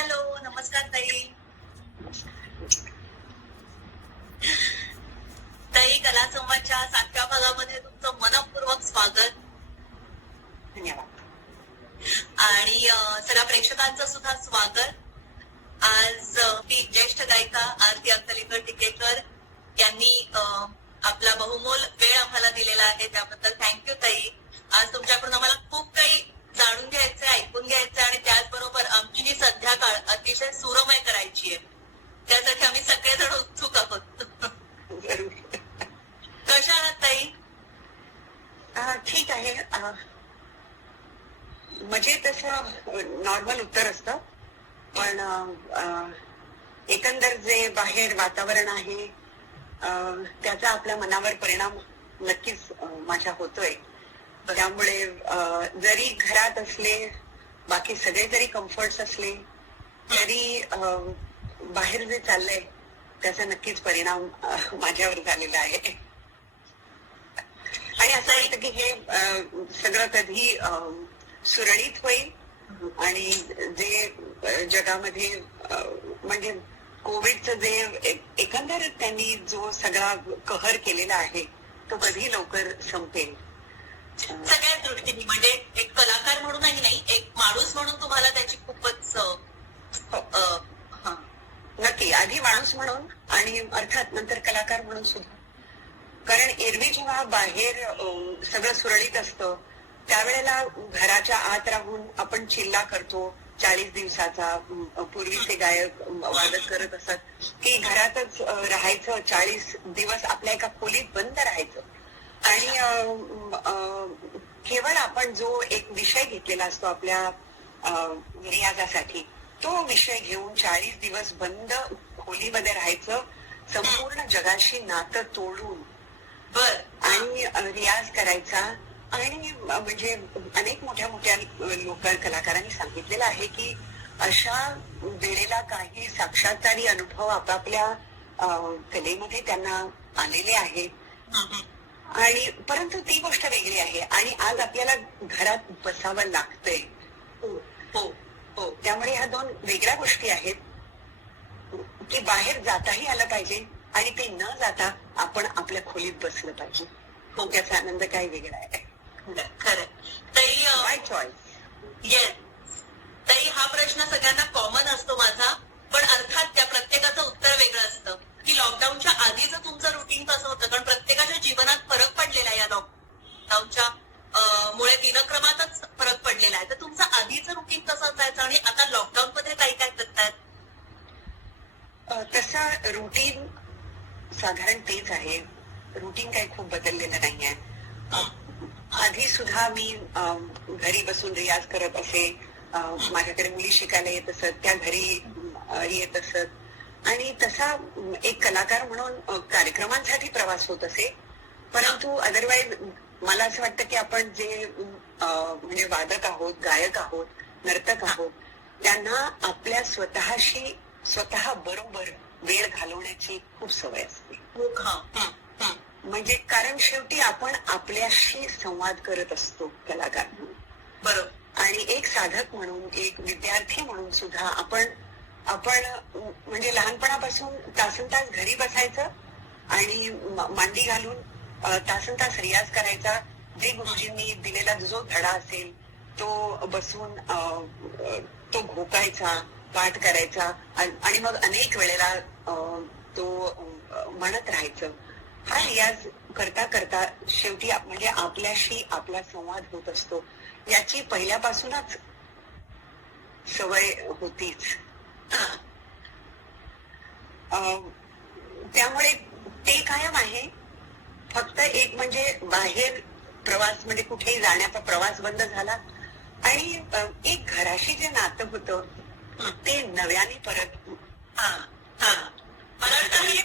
Hello, नमस्कार ताई. ताई, कला संवादच्या 7व्या भागामध्ये तुमचं मनःपूर्वक स्वागत. धन्यवाद. आणि सगळ्या प्रेक्षकांचं सुद्धा स्वागत. आज ती ज्येष्ठ गायिका आरती अक्कलेकर टिकेकर यांनी आपला बहुमोल वेळ आम्हाला दिलेला आहे, त्याबद्दल थँक्यू ताई. आज तुमच्याकडून आम्हाला खूप काही जाणून घ्यायचंय, ऐकून घ्यायचंय आणि त्याचबरोबर आमची जी सध्या काळ अतिशय सुरमय करायची आहे, त्यासाठी आम्ही सगळेजण उत्सुक आहोत. कशा आहात ताई? ठीक आहे. म्हणजे तसं नॉर्मल उत्तर असतं, पण एकंदर जे बाहेर वातावरण आहे त्याचा आपल्या मनावर परिणाम नक्कीच माझ्या होतोय. त्यामुळे जरी घरात असले, बाकी सगळे जरी कम्फर्ट्स असले, तरी बाहेर जे चाललंय त्याचा नक्कीच परिणाम माझ्यावर झालेला आहे. आणि असं वाटतं की हे सगळं कधी सुरळीत होईल आणि जे जगामध्ये म्हणजे कोविडचं जे एकंदर त्यांनी जो सगळा कहर केलेला आहे तो कधी लवकर संपेल. सगळ्याच दृष्टीने, म्हणजे एक कलाकार म्हणूनही नाही, एक माणूस म्हणून तुम्हाला त्याची खूपच नक्की, आधी माणूस म्हणून आणि अर्थात नंतर कलाकार म्हणून सुद्धा. कारण एरवी जेव्हा बाहेर सगळं सुरळीत असतं त्यावेळेला घराच्या आत राहून आपण चिल्ला करतो 40 दिवसाचा. पूर्वीचे गायक वादक करत असत की घरातच राहायचं, 40 दिवस आपल्या एका खोलीत बंद राहायचं आणि केवळ आपण जो एक विषय घेतलेला असतो आपल्या रियाजासाठी, तो विषय घेऊन 40 दिवस बंद खोलीमध्ये राहायचं, संपूर्ण जगाशी नातं तोडून आणि रियाज करायचा. आणि म्हणजे अनेक मोठ्या मोठ्या कलाकारांनी सांगितलेलं आहे की अशा वेळेला काही साक्षात्कारी अनुभव आपापल्या कलेमध्ये त्यांना आलेले आहेत. आणि परंतु ती गोष्ट वेगळी आहे आणि आज आपल्याला घरात बसावं लागतंय. त्यामुळे ह्या दोन वेगळ्या गोष्टी आहेत की बाहेर जाताही आलं पाहिजे आणि ते न जाता आपण आपल्या खोलीत बसलं पाहिजे. त्याचा आनंद काही वेगळा आहे. खरं ताई, बाय चॉईस. येस ताई, हा प्रश्न सगळ्यांना कॉमन असतो माझा, पण अर्थात त्या प्रत्येकाचं उत्तर वेगळं असतं की लॉकडाऊनच्या आधीच तुमचं रुटीन कसं होतं. कारण प्रत्येकाच्या जीवनात फरक पडलेला आहे या लॉकडाऊनच्या मुळे, दिनक्रमातच फरक पडलेला आहे. तर तुमचं आधीचं रुटीन कसं असायचं आणि आता लॉकडाऊन मध्ये काय काय करतायत? तसं रुटीन साधारण तेच आहे. रुटीन काही खूप बदललेलं नाहीये. आधी सुद्धा मी घरी बसून रियाज करत असे. माझ्याकडे मुली शिकायला येत असत, त्या घरी येत असत आणि तसा एक कलाकार म्हणून कार्यक्रमांसाठी प्रवास होत असे. परंतु अदरवाईज मला असं वाटतं की आपण जे म्हणजे वादक आहोत, गायक आहोत, नर्तक आहोत, त्यांना आपल्या स्वतः बरोबर वेळ घालवण्याची खूप सवय असते. म्हणजे कारण शेवटी आपण आपल्याशी संवाद करत असतो कलाकार म्हणून. बरोबर. आणि एक साधक म्हणून, एक विद्यार्थी म्हणून सुद्धा आपण म्हणजे लहानपणापासून तासनतास घरी बसायचं आणि मांडी घालून तासनतास रियाज करायचा. जे गुरुजींनी दिलेला जो धडा असेल तो बसून तो घोकायचा, पाठ करायचा आणि मग अनेक वेळेला तो म्हणत राहायचं. हा रियाज करता करता शेवटी म्हणजे आपल्याशी आपला संवाद होत असतो. याची पहिल्यापासूनच सवय होतीच. त्यामुळे ते कायम आहे. फक्त एक म्हणजे बाहेर प्रवास, म्हणजे कुठेही जाण्याचा प्रवास बंद झाला आणि एक घराशी जे नातं होतं ते नव्याने परत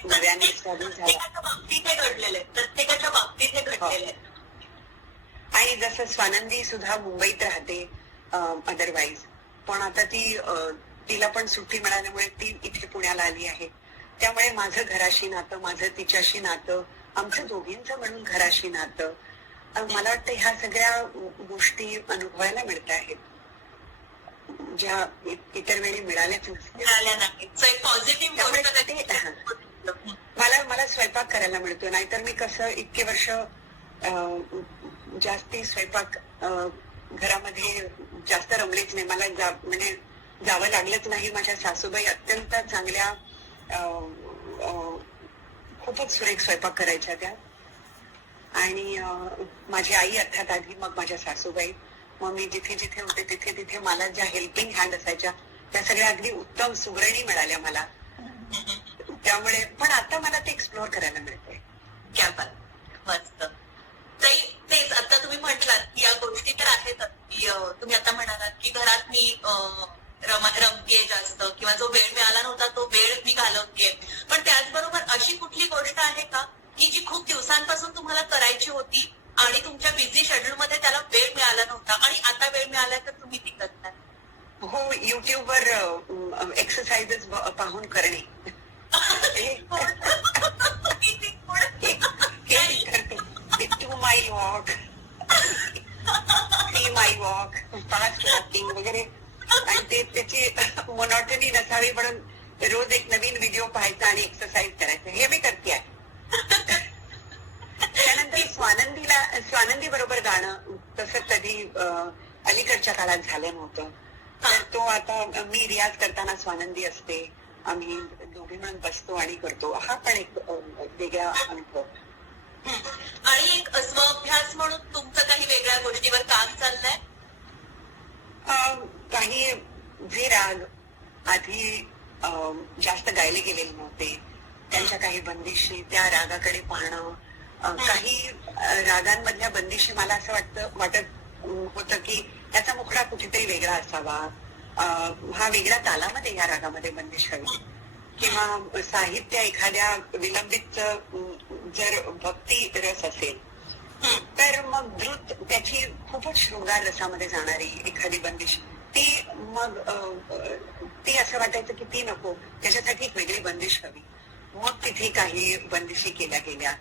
नव्याने चालू झालं. प्रत्येकाच्या बाबतीत हे घडलेलं आहे. आणि जसं स्वानंदी सुद्धा मुंबईत राहते अदरवाईज, पण आता तिला पण सुट्टी मिळाल्यामुळे ती इथे पुण्याला आली आहे. त्यामुळे माझं घराशी नातं, माझं तिच्याशी नातं, आमचं दोघींचं म्हणून घराशी नातं, मला वाटतं ह्या सगळ्या गोष्टी अनुभवायला मिळत आहेत. ज्या इतर वेळी मिळाल्याच नसतील. मिळाल्या नाहीत. So एक पॉझिटिव्ह त्यामुळे गोष्ट ते- त्याची. मला स्वयंपाक करायला मिळतो, नाहीतर मी कसं इतके वर्ष जास्ती स्वयंपाक घरामध्ये जास्त रमलेच नाही. मला म्हणजे जावं लागलंच नाही. माझ्या सासूबाई अत्यंत चांगल्या खूपच सुरेख स्वयंपाक करायच्या त्या. आणि माझी आई अर्थात आधी, मग माझ्या सासूबाई, मग मी जिथे जिथे होते तिथे तिथे मला ज्या हेल्पिंग हँड असायच्या त्या सगळ्या अगदी उत्तम सुगरणी मिळाल्या मला. त्यामुळे पण आता मला ते एक्सप्लोअर करायला मिळते. क्या बात. मस्त. ताई, तेच आता तुम्ही म्हटलात की या गोष्टी तर आहेतच की तुम्ही आता म्हणालात की घरात मी रमतेय जास्त, किंवा जो वेळ मिळाला नव्हता तो वेळ मी घालवतेय. पण त्याचबरोबर अशी कुठली गोष्ट आहे का की जी खूप दिवसांपासून तुम्हाला करायची होती आणि तुमच्या बिझी शेड्यूल मध्ये त्याला वेळ मिळाला नव्हता आणि आता वेळ मिळाला तर तुम्ही ती करताय? हो, युट्यूबवर एक्सरसाइजेस पाहून करणे. Two mile walk, 3 mile walk, fast walking वगैरे. आणि ते त्याची मोनोटनी नसावी म्हणून रोज एक नवीन व्हिडिओ पाहायचा आणि एक्सरसाइज करायचं, हे मी करते आहे. त्यानंतर स्वानंदी बरोबर गाणं तसं कधी अलीकडच्या काळात झालं नव्हतं. तर तो आता मी रियाज करताना स्वानंदी असते, आम्ही दोघे मिळून बसतो आणि करतो. हा पण एक वेगळा अनुभव. आणि एक स्वाभ्यास म्हणून तुमचं काही वेगळ्या गोष्टीवर काम चाललंय? काही जे राग आधी जास्त गायले गेलेले नव्हते त्यांच्या काही बंदिशी, त्या रागाकडे पाहणं. काही रागांमधल्या बंदिशी मला असं वाटत होतं की त्याचा मुखडा कुठेतरी वेगळा असावा, हा वेगळ्या तालामध्ये या रागामध्ये बंदिश हवी, किंवा साहित्य एखाद्या विलंबित जर भक्ती रस असेल तर मग द्रुत त्याची खूपच शृंगार रसामध्ये जाणारी एखादी बंदिश, ती मग ती असं वाटायचं की ती नको, त्याच्यासाठी एक वेगळी बंदिश हवी. मग तिथे काही बंदिशी केल्या गेल्या.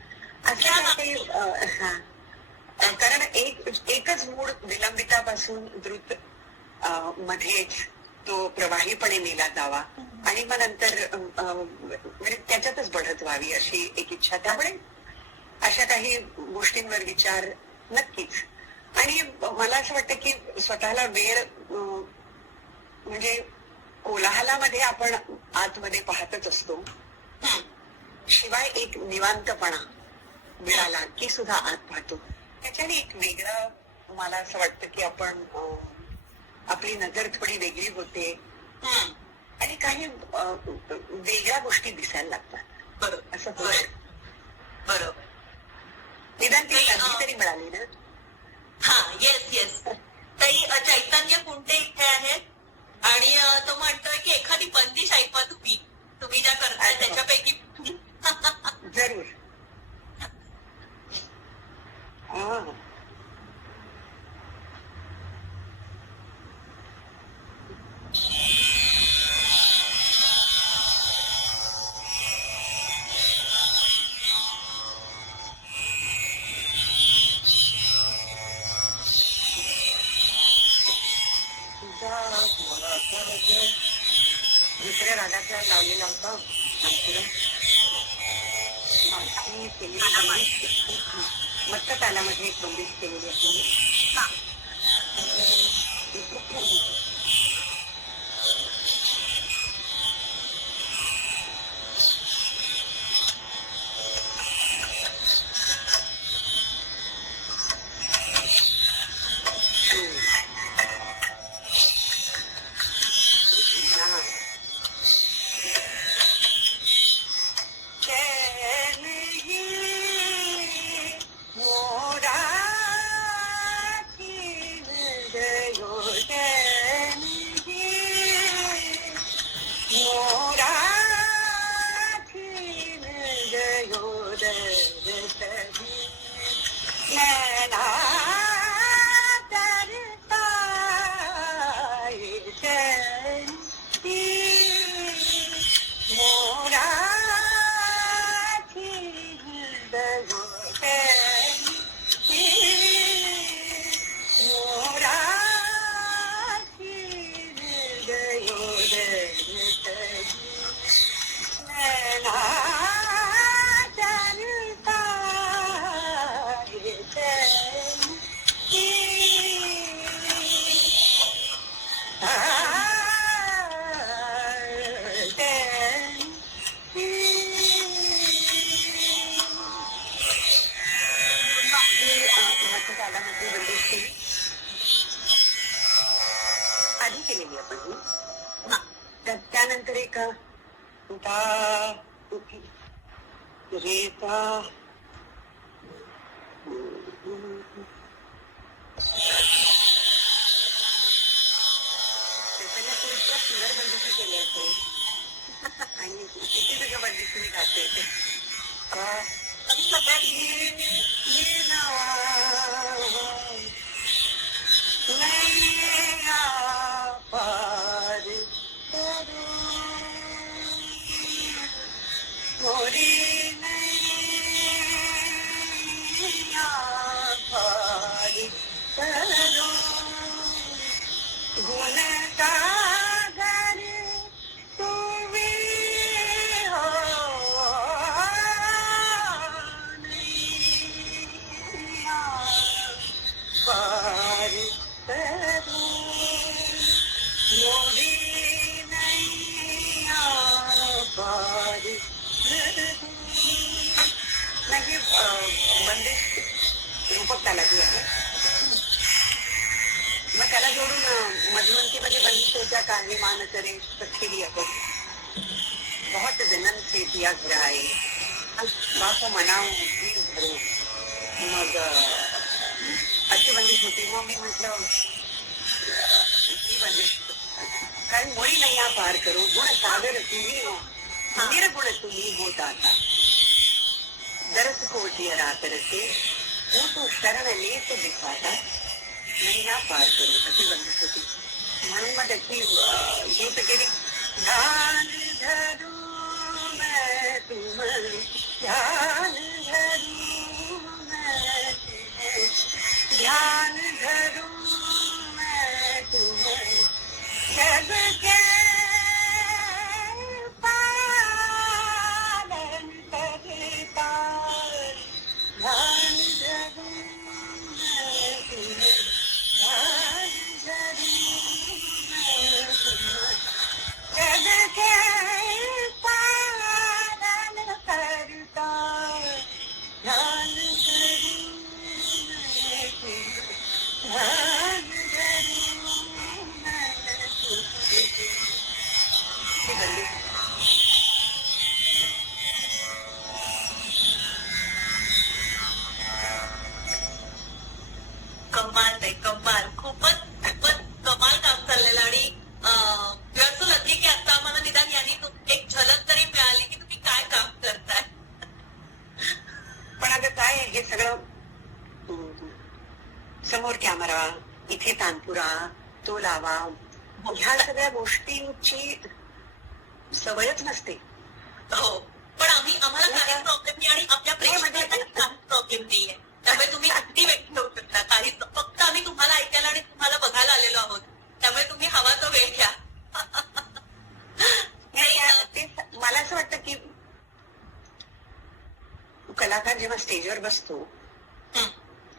असं काही कारण एकच मूड विलंबितापासून द्रुत मध्येच तो प्रवाहीपणे नेला जावा आणि मग नंतर म्हणजे त्याच्यातच बढत व्हावी अशी एक इच्छा. त्यामुळे अशा काही गोष्टींवर विचार नक्कीच. आणि मला असं वाटतं की स्वतःला वेळ म्हणजे कोलाहलामध्ये आपण आतमध्ये पाहतच असतो, शिवाय एक निवांतपणा मिळाला की सुद्धा आत पाहतो. त्याच्याने एक वेगळं मला असं वाटतं की आपण आपली नजर थोडी वेगळी होते आणि काही वेगळ्या गोष्टी दिसायला लागतात. बरोबर, असं बरोबर. निदान ती संधी तरी मिळाली ना. हा, येस. ताई, चैतन्य कुंटे इथे आहेत आणि तो म्हणतोय की एखादी बंदिश ऐकवा तुम्ही ज्या करताय त्याच्यापैकी. जरूर. दुसऱ्या रागाचा लावलेला होता माझी केलेली बंदिश, मस्त तालामध्ये एक बंदिश केलेली असते. मोरा कालामध्ये बंदिस्त आधी केलेली आपण ही. त्यानंतर एक रेता त्याच्या पुढच्या सुंदर बंदिशी केले होते आणि किती तुझ्या बंदिशीने गाते बंदिश रूपक तालाची आहे. मग त्याला जोडून मधुवंतीमध्ये बंदिशोच्या काही मान करे सखी दिया बहुत जन्म से दिया घराए बाको मनाव वीर धरो. मग अशी बंदिश होती. मग मी म्हटलं ही बंदिश कारण मोरी नैया पार करो गुण सागर तुम्ही हो निर्गुण तुम्ही होत आता दरस कोटी रात रसे तू शरण लेत दिखाता नैया पार करू अशी बंदिश होती. म्हणून मग त्याची गीत केली. ध्यान धरू मैं तुम ध्यान धरू मैं ध्यान धरू मैं तुम जग के पालन करता ध्यान धरू मैं तुम ध्यान धरू मैं तुम जग के पालन करता ध्यान धरू मैं तुम ध्यान धरू मैं तुम. ही बंदिश कमाल नाही कमाल खूपच खूपच कमाल काम चाललेलं आणि असं नक्की की आता आम्हाला निदान यांनी एक झलक तरी मिळाली की तुम्ही काय काम करताय. पण अगं काय आहे, हे सगळं समोर कॅमेरा इथे तानपुरा तो लावा ह्या सगळ्या गोष्टींची सवयच नसते. हो पण आम्हाला काही प्रॉब्लेम नाही आणि आपल्या प्रेक्षकांना काही प्रॉब्लेम नाहीये. त्यामुळे तुम्ही अगदी व्यक्त होऊ शकता. काही फक्त आम्ही तुम्हाला ऐकायला आणि तुम्हाला बघायला आलेलो आहोत. त्यामुळे तुम्ही हवा तो वेळ घ्या. मला असं वाटतं की कलाकार जेव्हा स्टेजवर बसतो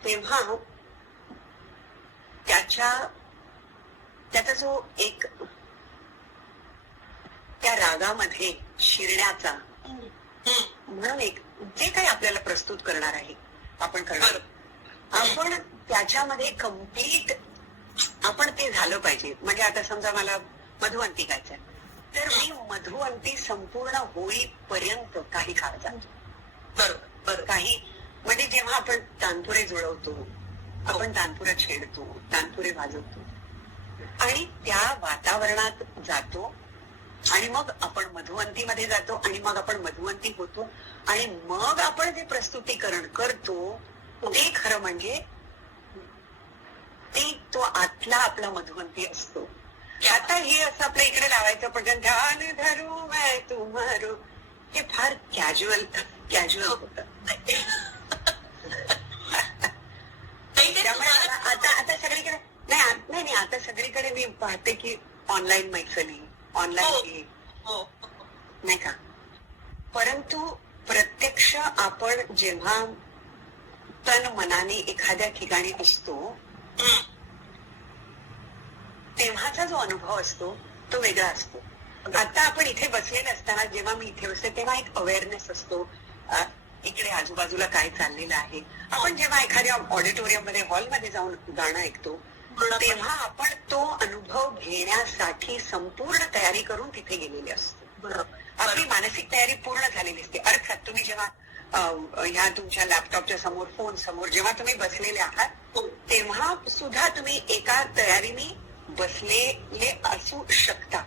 तेव्हा त्याचा जो एक त्या रागामध्ये शिरण्याचा म्हणून एक जे काही आपल्याला प्रस्तुत करणार आहे आपण करणार आपण त्याच्यामध्ये कम्प्लीट आपण ते झालं पाहिजे. म्हणजे आता समजा मला मधुवंती गायचं तर मी मधुवंती संपूर्ण होईपर्यंत काही काळ जातो. बरोबर काही म्हणजे जेव्हा आपण तानपुरे जुळवतो आपण तानपुरा छेडतो तानपुरे वाजवतो आणि त्या वातावरणात जातो आणि मग आपण मधुवंतीमध्ये जातो आणि मग आपण मधुवंती होतो आणि मग आपण जे प्रस्तुतीकरण करतो ते खरं म्हणजे ते तो आतला आपला मधुवंती असतो. आता हे असं आपल्या इकडे लावायचं पण ध्यान धरू मैं तुम्हारो हे फार कॅज्युअल होत. त्यामुळे आता सगळीकडे नाही आता सगळीकडे मी पाहते की ऑनलाईन मैफली ऑनलाईन हो नाही का. परंतु प्रत्यक्ष आपण जेव्हा तन मनाने एखाद्या ठिकाणी असतो तेव्हाचा जो अनुभव असतो तो वेगळा असतो. आता आपण इथे बसलेले असताना जेव्हा मी इथे बसते तेव्हा एक अवेअरनेस असतो इकडे आजूबाजूला काय चाललेलं आहे. आपण जेव्हा एखाद्या ऑडिटोरियम मध्ये हॉलमध्ये जाऊन गाणं ऐकतो तेव्हा आपण तो अनुभव घेण्यासाठी संपूर्ण तयारी करून तिथे गेलेले असतो. आपली मानसिक तयारी पूर्ण झालेली असते. अर्थात तुम्ही जेव्हा ह्या तुमच्या लॅपटॉपच्या समोर फोन समोर जेव्हा तुम्ही बसलेले आहात तेव्हा सुद्धा तुम्ही एका तयारीने बसलेले असू शकता.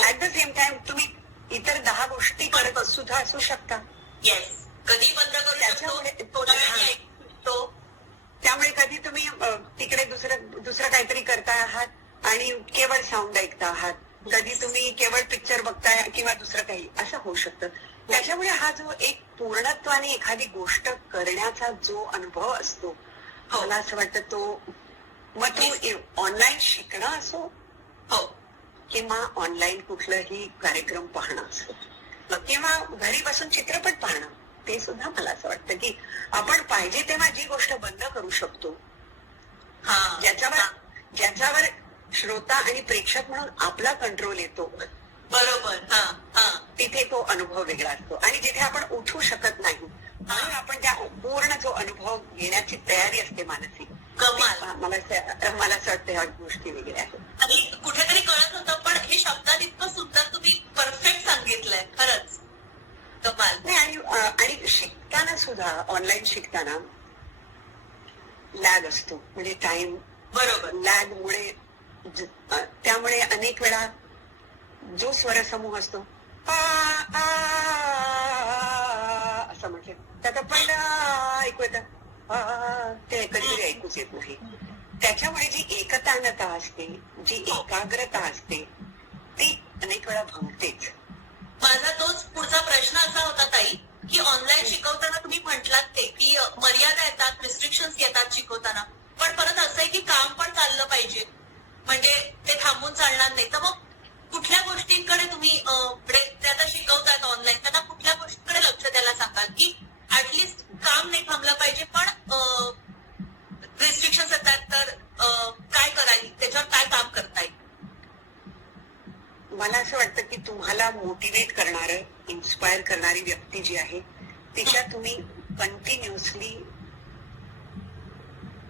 ऍट द सेम टाइम तुम्ही इतर 10 गोष्टी करत सुद्धा असू शकता. येस, कधी बंद करू शकतो, त्यामुळे कधी तुम्ही तिकडे दुसरं काहीतरी करताय आहात आणि केवळ साऊंड ऐकता आहात, कधी तुम्ही केवळ पिक्चर बघताय किंवा दुसरं काही असं होऊ शकतं. त्याच्यामुळे हा जो एक पूर्णत्वाने एखादी गोष्ट करण्याचा जो अनुभव असतो मला असं वाटतं तो मग तो ऑनलाईन शिकणं असो किंवा ऑनलाईन कुठलाही कार्यक्रम पाहणं असो किंवा घरी बसून चित्रपट पाहणं ते सुद्धा मला असं वाटतं की आपण पाहिजे तेव्हा जी गोष्ट बंद करू शकतो ज्याच्यावर श्रोता आणि प्रेक्षक म्हणून आपला कंट्रोल येतो. बरोबर. तिथे तो अनुभव वेगळा असतो आणि जिथे आपण उठू शकत नाही म्हणून आपण त्या पूर्ण जो अनुभव घेण्याची तयारी असते मानसिक मला असं वाटतं ह्या गोष्टी वेगळ्या आहेत. आणि कुठेतरी कळत होतं पण हे शब्दात इतकं सुंदर तुम्ही परफेक्ट सांगितलंय खरंच कमाल. नाही आणि शिकताना सुद्धा ऑनलाईन शिकताना लॅग असतो म्हणजे टाइम. बरोबर. लॅग मुळे त्यामुळे अनेक वेळा जो स्वरसमूह असतो असं म्हटलं त्याचा पहिला ऐकू येतं ते कधीतरी ऐकूच येत नाही. त्याच्यामुळे जी एकतानता असते जी एकाग्रता असते ती अनेक वेळा भंगतेच. माझा तोच पुढचा प्रश्न असा होता ताई की ऑनलाईन शिकवताना तुम्ही म्हटलात ते की मर्यादा येतात, रिस्ट्रिक्शन्स येतात शिकवताना, पण परत असं आहे की काम पण चाललं पाहिजे म्हणजे ते थांबून चालणार नाही. तर मग कुठल्या गोष्टींकडे तुम्ही ते आता शिकवतात ऑनलाईन त्यांना कुठल्या गोष्टीकडे लक्ष द्यायला सांगाल की ऍटलिस्ट काम नाही थांबलं पाहिजे पण रिस्ट्रिक्शन्स येतात तर काय करायला त्याच्यावर काय काम करता येईल? मला असं वाटतं की तुम्हाला मोटिवेट करणारं इन्स्पायर करणारी व्यक्ती जी आहे तिच्या तुम्ही कंटिन्युअसली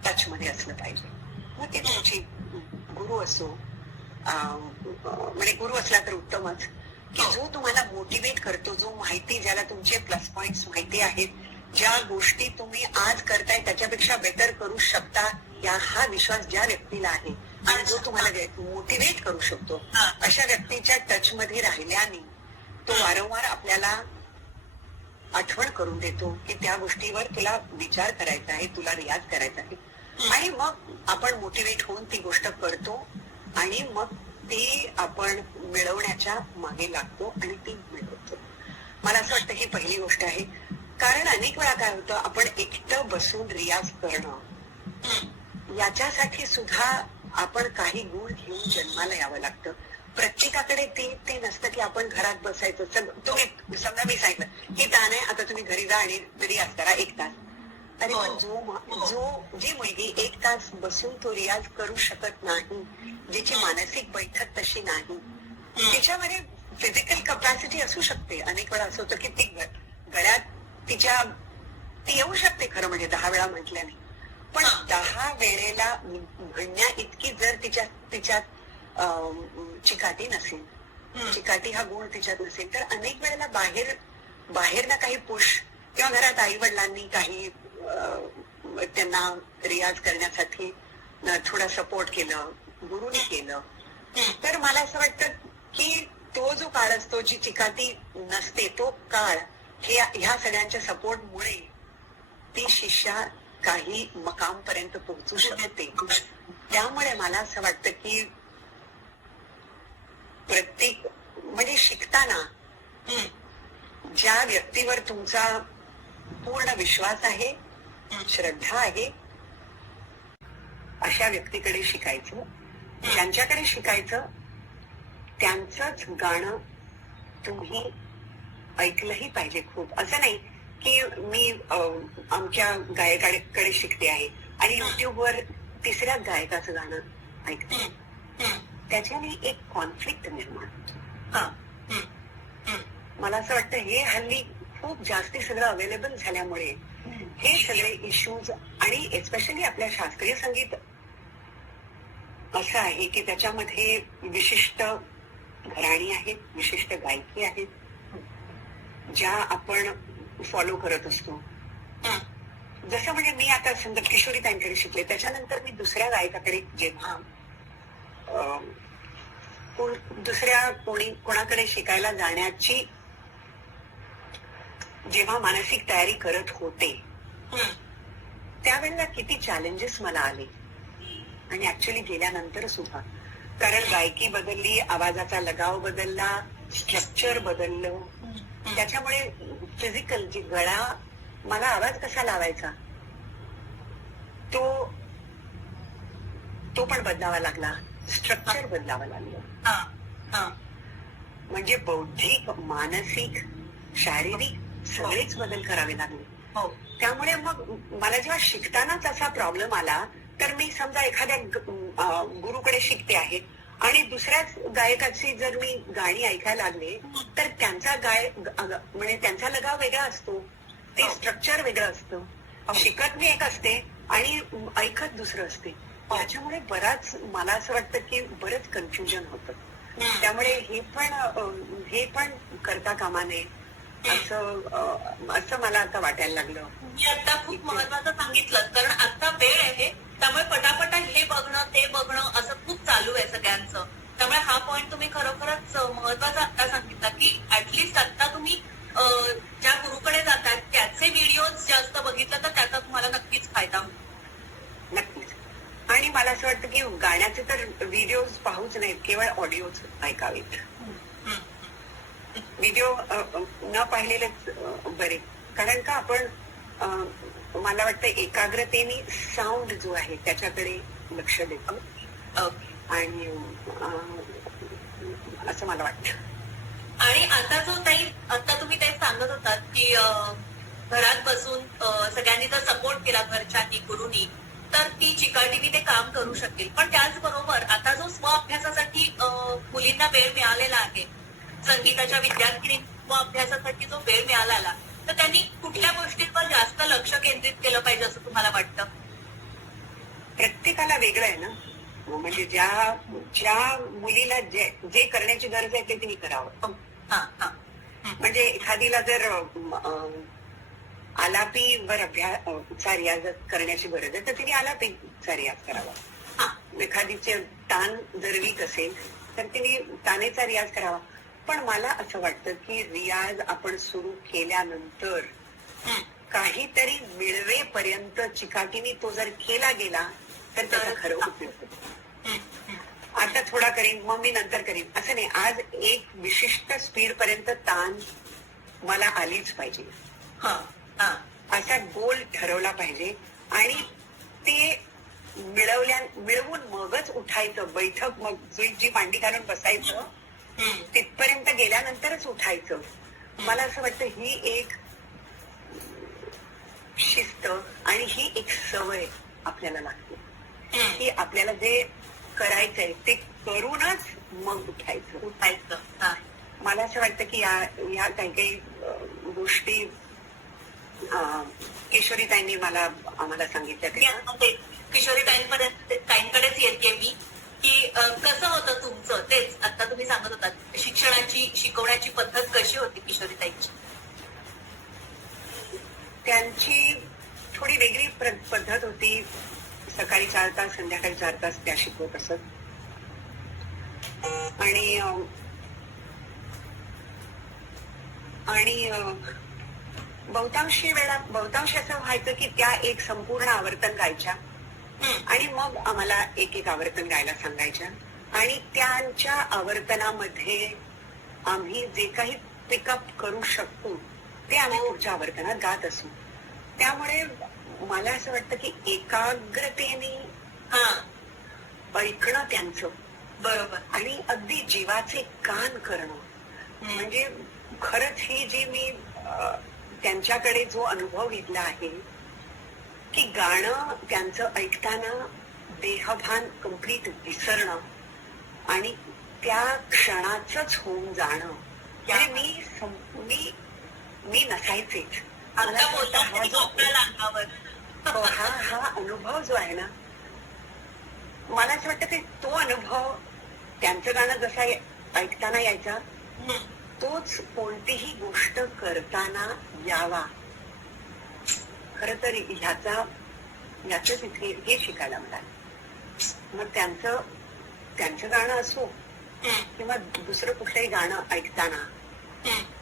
टच मध्ये असलं पाहिजे. मग ते तुमची गुरु असो म्हणजे गुरु असला तर उत्तमच की जो तुम्हाला मोटिवेट करतो, जो माहिती ज्याला तुमचे प्लस पॉइंट्स माहिती आहेत, ज्या गोष्टी तुम्ही आज करताय त्याच्यापेक्षा बेटर करू शकता हा विश्वास ज्या व्यक्तीला आहे आणि जो तुम्हाला मोटिवेट करू शकतो अशा व्यक्तीच्या टच मध्ये राहिल्याने तो वारंवार आपल्याला आठवण करून देतो की त्या गोष्टीवर तुला विचार करायचा आहे, तुला रियाज करायचा आहे आणि मग आपण मोटिवेट होऊन ती गोष्ट करतो आणि मग ती आपण मिळवण्याच्या मागे लागतो आणि ती मिळवतो. मला असं वाटतं ही पहिली गोष्ट आहे. कारण अनेक वेळा काय होतं आपण एकटं बसून रियाज करणं याच्यासाठी सुद्धा आपण काही गुण घेऊन जन्माला यावं लागतं. प्रत्येकाकडे ते नसतं की आपण घरात बसायचं. तुम्ही समजा मी सांगितलं की ताण आहे आता तुम्ही घरी जा आणि रियाज करा 1 तास. अरे पण जी मुलगी 1 तास बसून तो रियाज करू शकत नाही, जिची मानसिक बैठक तशी नाही, तिच्यामध्ये फिजिकल कपॅसिटी असू शकते. अनेक वेळा असं होतं की ती गळ्यात ती येऊ शकते खरं म्हणजे 10 वेळा म्हटल्याने, पण 10 वेळेला म्हणण्या इतकी जर तिच्यात चिकाटी नसेल, चिकाटी हा गुण तिच्यात नसेल तर अनेक वेळेला बाहेर ना काही पुश किंवा घरात आई वडिलांनी काही त्यांना रियाज करण्यासाठी थोडा सपोर्ट केलं, गुरुनी केलं तर मला असं वाटतं की तो जो काळ असतो जी चिकाटी नसते तो काळ ह्या सगळ्यांच्या सपोर्ट मुळे ती शिष्या काही मकाम पर्यंत पोहोचू शकते. त्यामुळे मला असं वाटतं की प्रत्येक म्हणजे शिकताना ज्या व्यक्तीवर तुमचा पूर्ण विश्वास आहे, श्रद्धा आहे अशा व्यक्तीकडे शिकायचं, ज्यांच्याकडे शिकायचं त्यांचंच गाणं तुम्ही ऐकलंही पाहिजे खूप. असं नाही की मी आमच्या गायकाकडे शिकते आहे आणि युट्यूबवर तिसऱ्या गायकाचं गाणं ऐकते. त्याच्याने एक कॉन्फ्लिक्ट निर्माण होतो. मला असं वाटतं हे हल्ली खूप जास्ती सगळं अवेलेबल झाल्यामुळे हे सगळे इश्यूज, आणि एस्पेशली आपल्या शास्त्रीय संगीत असं आहे की त्याच्यामध्ये विशिष्ट घराणी आहेत, विशिष्ट गायकी आहेत, ज्या आपण फॉलो करत असतो. जसं म्हणजे मी आता समजा किशोरीताईंकडे शिकले, त्याच्यानंतर मी दुसऱ्या गायकाकडे जेव्हा दुसऱ्या कोणाकडे शिकायला जाण्याची जेव्हा मानसिक तयारी करत होते, त्यावेळेला किती चॅलेंजेस मला आले. आणि ऍक्च्युली गेल्यानंतर सुद्धा, कारण गायकी बदलली, आवाजाचा लगाव बदलला, स्ट्रक्चर बदललं, त्याच्यामुळे फिजिकल जी गळा, मला आवाज कसा लावायचा तो पण बदलावा लागला, स्ट्रक्चर बदलावं लागलं. म्हणजे बौद्धिक, मानसिक, शारीरिक सगळेच बदल करावे लागले. त्यामुळे मग मला जेव्हा शिकतानाच असा प्रॉब्लेम आला, तर मी समजा एखाद्या गुरुकडे शिकते आहे आणि दुसऱ्याच गायकाची जर मी गाणी ऐकायला लागले, तर त्यांचा म्हणजे त्यांचा लगाव वेगळा असतो, ते स्ट्रक्चर वेगळं असतं. शिकत मी एक असते आणि ऐकत दुसरं असते. याच्यामुळे बराच, मला असं वाटतं की बरंच कन्फ्युजन होतं. त्यामुळे हे पण करता कामा नये असं मला आता वाटायला लागलं. मी आता खूप महत्वाचं सांगितलं, कारण आता वेळ आहे, त्यामुळे पटापटा हे बघणं ते बघणं असं खूप चालू आहे सगळ्यांचं. त्यामुळे हा पॉइंट तुम्ही खरोखरच महत्वाचा आता सांगितला की ऍटलिस्ट आता तुम्ही ज्या गुरुकडे जातात त्याचे व्हिडिओज जास्त बघितलं तर त्याचा तुम्हाला नक्कीच फायदा होईल. नक्कीच. आणि मला असं वाटतं की गाण्याचे तर व्हिडिओज पाहूच नाहीत, केवळ ऑडिओज ऐकावेत. व्हिडिओ न पाहिलेलेच बरे, कारण का आपण मला वाटतं एकाग्रतेने साऊंड जो आहे त्याच्याकडे लक्ष देतो. आणि असं मला वाटतं. आणि आता तुम्ही ते सांगत होतात की घरात बसून सगळ्यांनी जर सपोर्ट केला, घरच्यांनी, गुरुनी, तर ती चिकाटीने ते काम करू शकेल. पण त्याचबरोबर आता जो स्व अभ्यासासाठी मुलींना वेळ मिळालेला आहे, संगीताच्या विद्यार्थिनी स्व अभ्यासासाठी जो वेळ मिळाला, तर त्यांनी कुठल्या गोष्टींवर जास्त लक्ष केंद्रित केलं पाहिजे असं तुम्हाला वाटतं? प्रत्येकाला वेगळं आहे ना. म्हणजे ज्या मुलीला जे करण्याची गरज आहे ते तिने करावं. म्हणजे एखादीला जर आलापीवर चा रियाज करण्याची गरज आहे तर तिने आलापीचा रियाज करावा. एखादीचे तान जर वीक असेल तर तिने तानेचा रियाज करावा. पण मला असं वाटतं की रियाज आपण सुरू केल्यानंतर काहीतरी मिळवेपर्यंत चिकाटीने तो जर केला गेला तर त्याचा खरं उपयोग होतो. आता थोडा करीन, मग मी नंतर करीन, असं नाही. आज एक विशिष्ट स्पीड पर्यंत तान मला आलीच पाहिजे, असा गोल ठरवला पाहिजे. आणि ते मिळवून मगच उठायचं. बैठक मग जी मांडी घालून बसायचं तिथपर्यंत गेल्यानंतरच उठायचं. मला असं वाटतं ही एक शिस्त आणि ही एक सवय आपल्याला लागते की आपल्याला जे करायचंय ते करूनच मग उठायचं. मला असं वाटतं की या काही गोष्टी किशोरीताईंनी आम्हाला सांगितल्या. किशोरीताईंकडेच येते मी की कसं होतं तुमचं, तेच आता तुम्ही सांगत होतात, शिकवण्याची पद्धत कशी होती किशोरीताईंची? त्यांची थोडी वेगळी पद्धत होती. सकाळी 4 तास, संध्याकाळी 4 तास त्या शिकवत असत. आणि बहुतांशी असं व्हायचं की त्या एक संपूर्ण आवर्तन गायच्या आणि मग आम्हाला एक आवर्तन गायला सांगायच्या. आणि त्यांच्या आवर्तनामध्ये आम्ही जे काही पिकअप करू शकतो ते आम्ही पुढच्या आवर्तनात गात असू. त्यामुळे मला असं वाटतं की एकाग्रतेने ऐकणं त्यांचं बरोबर. आणि अगदी जीवाचे कान करणं. म्हणजे खरंच ही जी मी त्यांच्याकडे जो अनुभव घेतला आहे की गाणं त्यांचं ऐकताना देहभान कम्प्लीट विसरणं आणि त्या क्षणाचंच होऊन जाणं. म्हणजे मी मी नसायचेच. मला आता असं वाटतं बोलतो हा की जो आपल्याला अंगावर. हो, हा अनुभव जो आहे ना, मला असं वाटतं की तो अनुभव त्यांचं गाणं जसा ऐकताना यायचा तोच कोणतीही गोष्ट करताना यावा. खर तर ह्याच इथे हे शिकायला मिळालं. मग त्यांचं गाणं असो किंवा दुसरं कुठलंही गाणं ऐकताना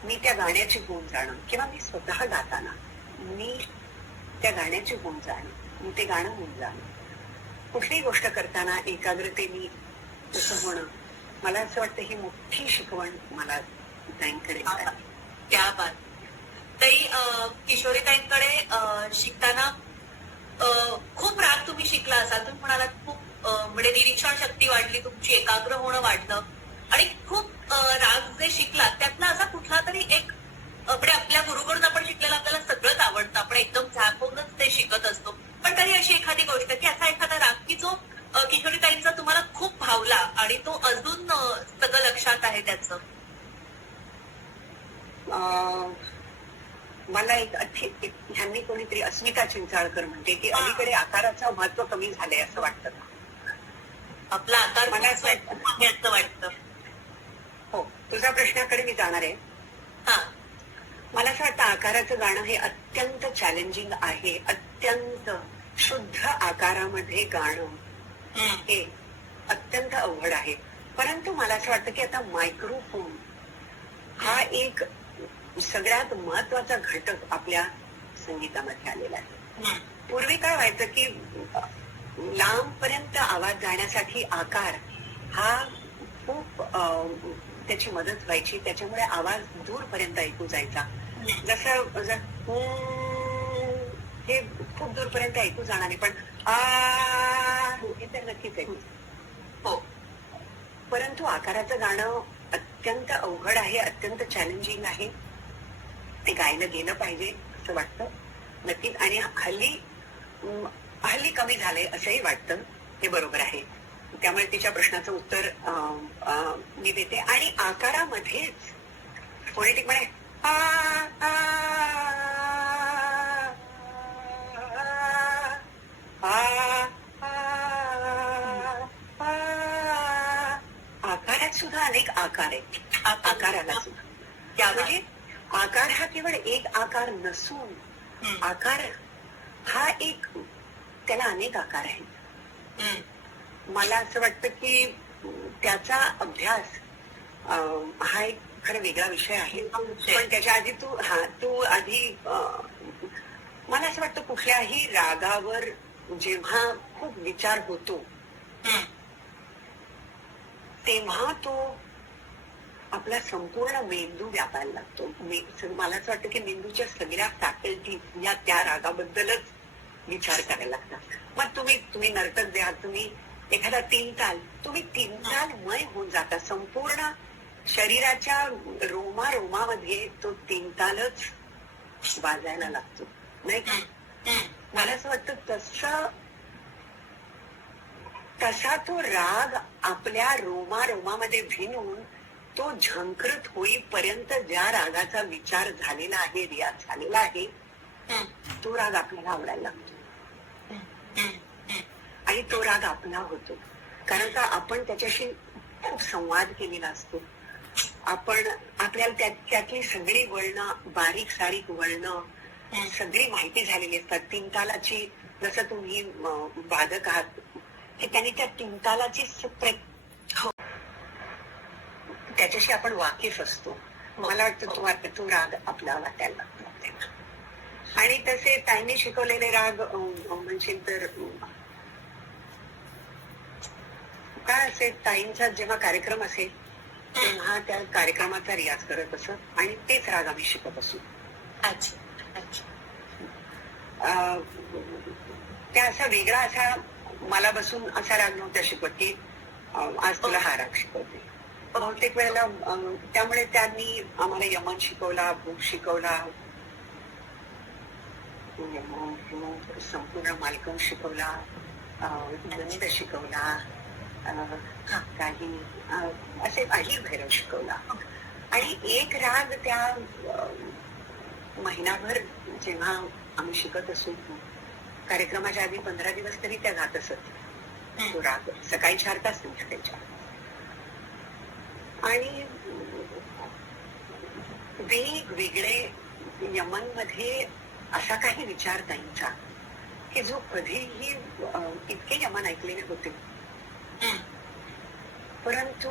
मी त्या गाण्याची गुण जाणं किंवा मी स्वतः गाताना मी त्या गाण्याची गुण जाणं, मी ते गाणं गुण जाणं, कुठलीही गोष्ट करताना एकाग्रतेने तसं होणं. मला असं वाटतं ही मोठी शिकवण मला ताईंकडे मिळाली. त्या बात. ताई, किशोरीताईंकडे शिकताना खूप राग तुम्ही शिकला असाल. तुम्ही म्हणालात खूप म्हणजे निरीक्षण शक्ती वाढली, तुमची एकाग्र होणं वाढलं आणि खूप राग जे शिकलात त्यातला असा कुठला तरी एक म्हणजे आपल्या गुरुकडून आपण शिकलेलं आपल्याला सगळंच आवडतं, आपण एकदम झाकूनच ते शिकत असतो. पण तरी अशी एखादी गोष्ट की असा एखादा राग की जो किशोरीताईंचा तुम्हाला खूप भावला आणि तो अजून सगळं लक्षात आहे त्याचं. मला ह्यांनी कोणीतरी अस्मिता चिंचाळकर म्हणते की अलीकडे आकाराचं महत्व कमी झालंय असं वाटतं. आपला आकार मला असं वाटतं. हो, तुझ्या प्रश्नाकडे मी जाणार आहे. मला असं वाटतं आकाराचं गाणं हे अत्यंत चॅलेंजिंग आहे. अत्यंत शुद्ध आकारामध्ये गाणं हे अत्यंत अवघड आहे. परंतु मला असं वाटतं की आता मायक्रोफोन हा एक सगळ्यात महत्वाचा घटक आपल्या संगीतामध्ये आलेला आहे. पूर्वी काय व्हायचं की लांबपर्यंत आवाज जाण्यासाठी आकार हा खूप त्याची मदत व्हायची. त्याच्यामुळे आवाज दूरपर्यंत ऐकू जायचा. जसं हे खूप दूरपर्यंत ऐकू जाणार नाही, पण हे तर नक्कीच ऐकू. हो, परंतु आकाराचं गाणं अत्यंत अवघड आहे, अत्यंत चॅलेंजिंग आहे. ते गायलं गेलं पाहिजे असं वाटतं नक्कीच. आणि हल्ली कमी झालंय असंही वाटतं. हे बरोबर आहे. त्यामुळे तिच्या प्रश्नाचं उत्तर मी देते. आणि आकारामध्येच फोनेटिक म्हणे आकारात सुद्धा अनेक आकार आहेत. आकाराला सुद्धा म्हणजे आकार हा केवळ एक आकार नसून आकार हा एक त्याला अनेक आकार आहेत. मला असं वाटतं की त्याचा अभ्यास हा एक खरं वेगळा विषय आहे. पण त्याच्या आधी तू आधी मला असं वाटतं कुठल्याही रागावर जेव्हा खूप विचार होतो तेव्हा तो आपला संपूर्ण मेंदू व्यापायला लागतो. मला असं वाटतं की मेंदूच्या सगळ्या फॅकल्टी या त्या रागाबद्दलच विचार करायला लागतात. मग तुम्ही नर्तक जे आहात, तुम्ही एखादा तीन तालमय होऊन जाता. संपूर्ण शरीराच्या रोमामध्ये तो तीन तालच वाजायला लागतो, नाही का? मला असं वाटतं तसा तो राग आपल्या रोमामध्ये भिनून तो झंकृत होईपर्यंत ज्या रागाचा विचार झालेला आहे, रियाज झालेला आहे, तो राग आपल्याला आवडायला लागतो आणि तो राग आपला होतो. कारण का आपण त्याच्याशी खूप संवाद केलेला असतो. आपण आपल्याला त्यातली सगळी वळणं, बारीक सारीक वळणं सगळी माहिती झालेली असतात. तीन तालाची, जसं तुम्ही वादक आहात की त्यांनी त्या तीन तालाची त्याच्याशी आपण वाकिफ असतो. मला वाटतं तो राग आपला वाटायला लागतो. आणि तसे ताईंनी शिकवलेले राग म्हणशील तर काय असेल, ताईंचा जेव्हा कार्यक्रम असेल तेव्हा त्या कार्यक्रमाचा रियाज करत असत आणि तेच राग आम्ही शिकत असू. त्या असा वेगळा असा मला बसून असा राग नव्हता शिकवत की आज तुला हा राग शिकवते. बहुतेक वेळेला त्यामुळे त्यांनी आम्हाला यमन शिकवला, भूक शिकवला, संपूर्ण मालकम शिकवला, नंद शिकवला, काही असे काही भैरव शिकवला. आणि एक राग त्या महिनाभर जेव्हा आम्ही शिकत असू, कार्यक्रमाच्या आधी 15 दिवस तरी त्या गात असत तो राग. सकाळी 4 तास संध्याकाळच्या. आणि वेगवेगळे यमन मध्ये असा काही विचार त्यांचा की जो कधीही इतके यमन ऐकलेले होते, परंतु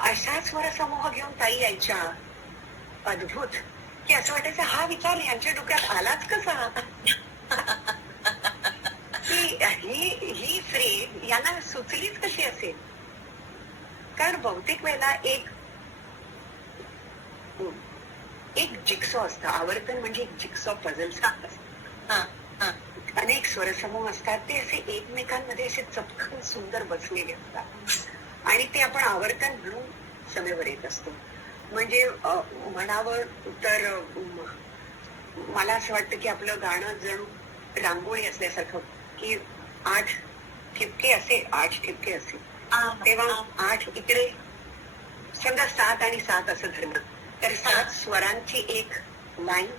अशा स्वरसमूह घेऊन ताई यायच्या अद्भुत, की असं वाटायचं हा विचार यांच्या डोक्यात आलाच कसा. ही फ्रेम यांना सुचलीच कशी असेल. कारण बहुतेक वेळेला एक जिक्सॉ असतं. आवर्तन म्हणजे एक जिक्सॉ पझल असतं. अनेक स्वरसमूह असतात, ते असे एकमेकांमध्ये असे चपखन सुंदर बसलेले असतात आणि ते आपण आवर्तन म्हणून समेवर येत असतो. म्हणजे म्हणावं तर मला असं वाटतं की आपलं गाणं जणू रांगोळी असल्यासारखं, की 8 ठिपके असे, 8 ठिपके असे, तेव्हा 8 इकडे, समजा 7 आणि 7 असं धरलं तर 7 स्वरांची एक लाईन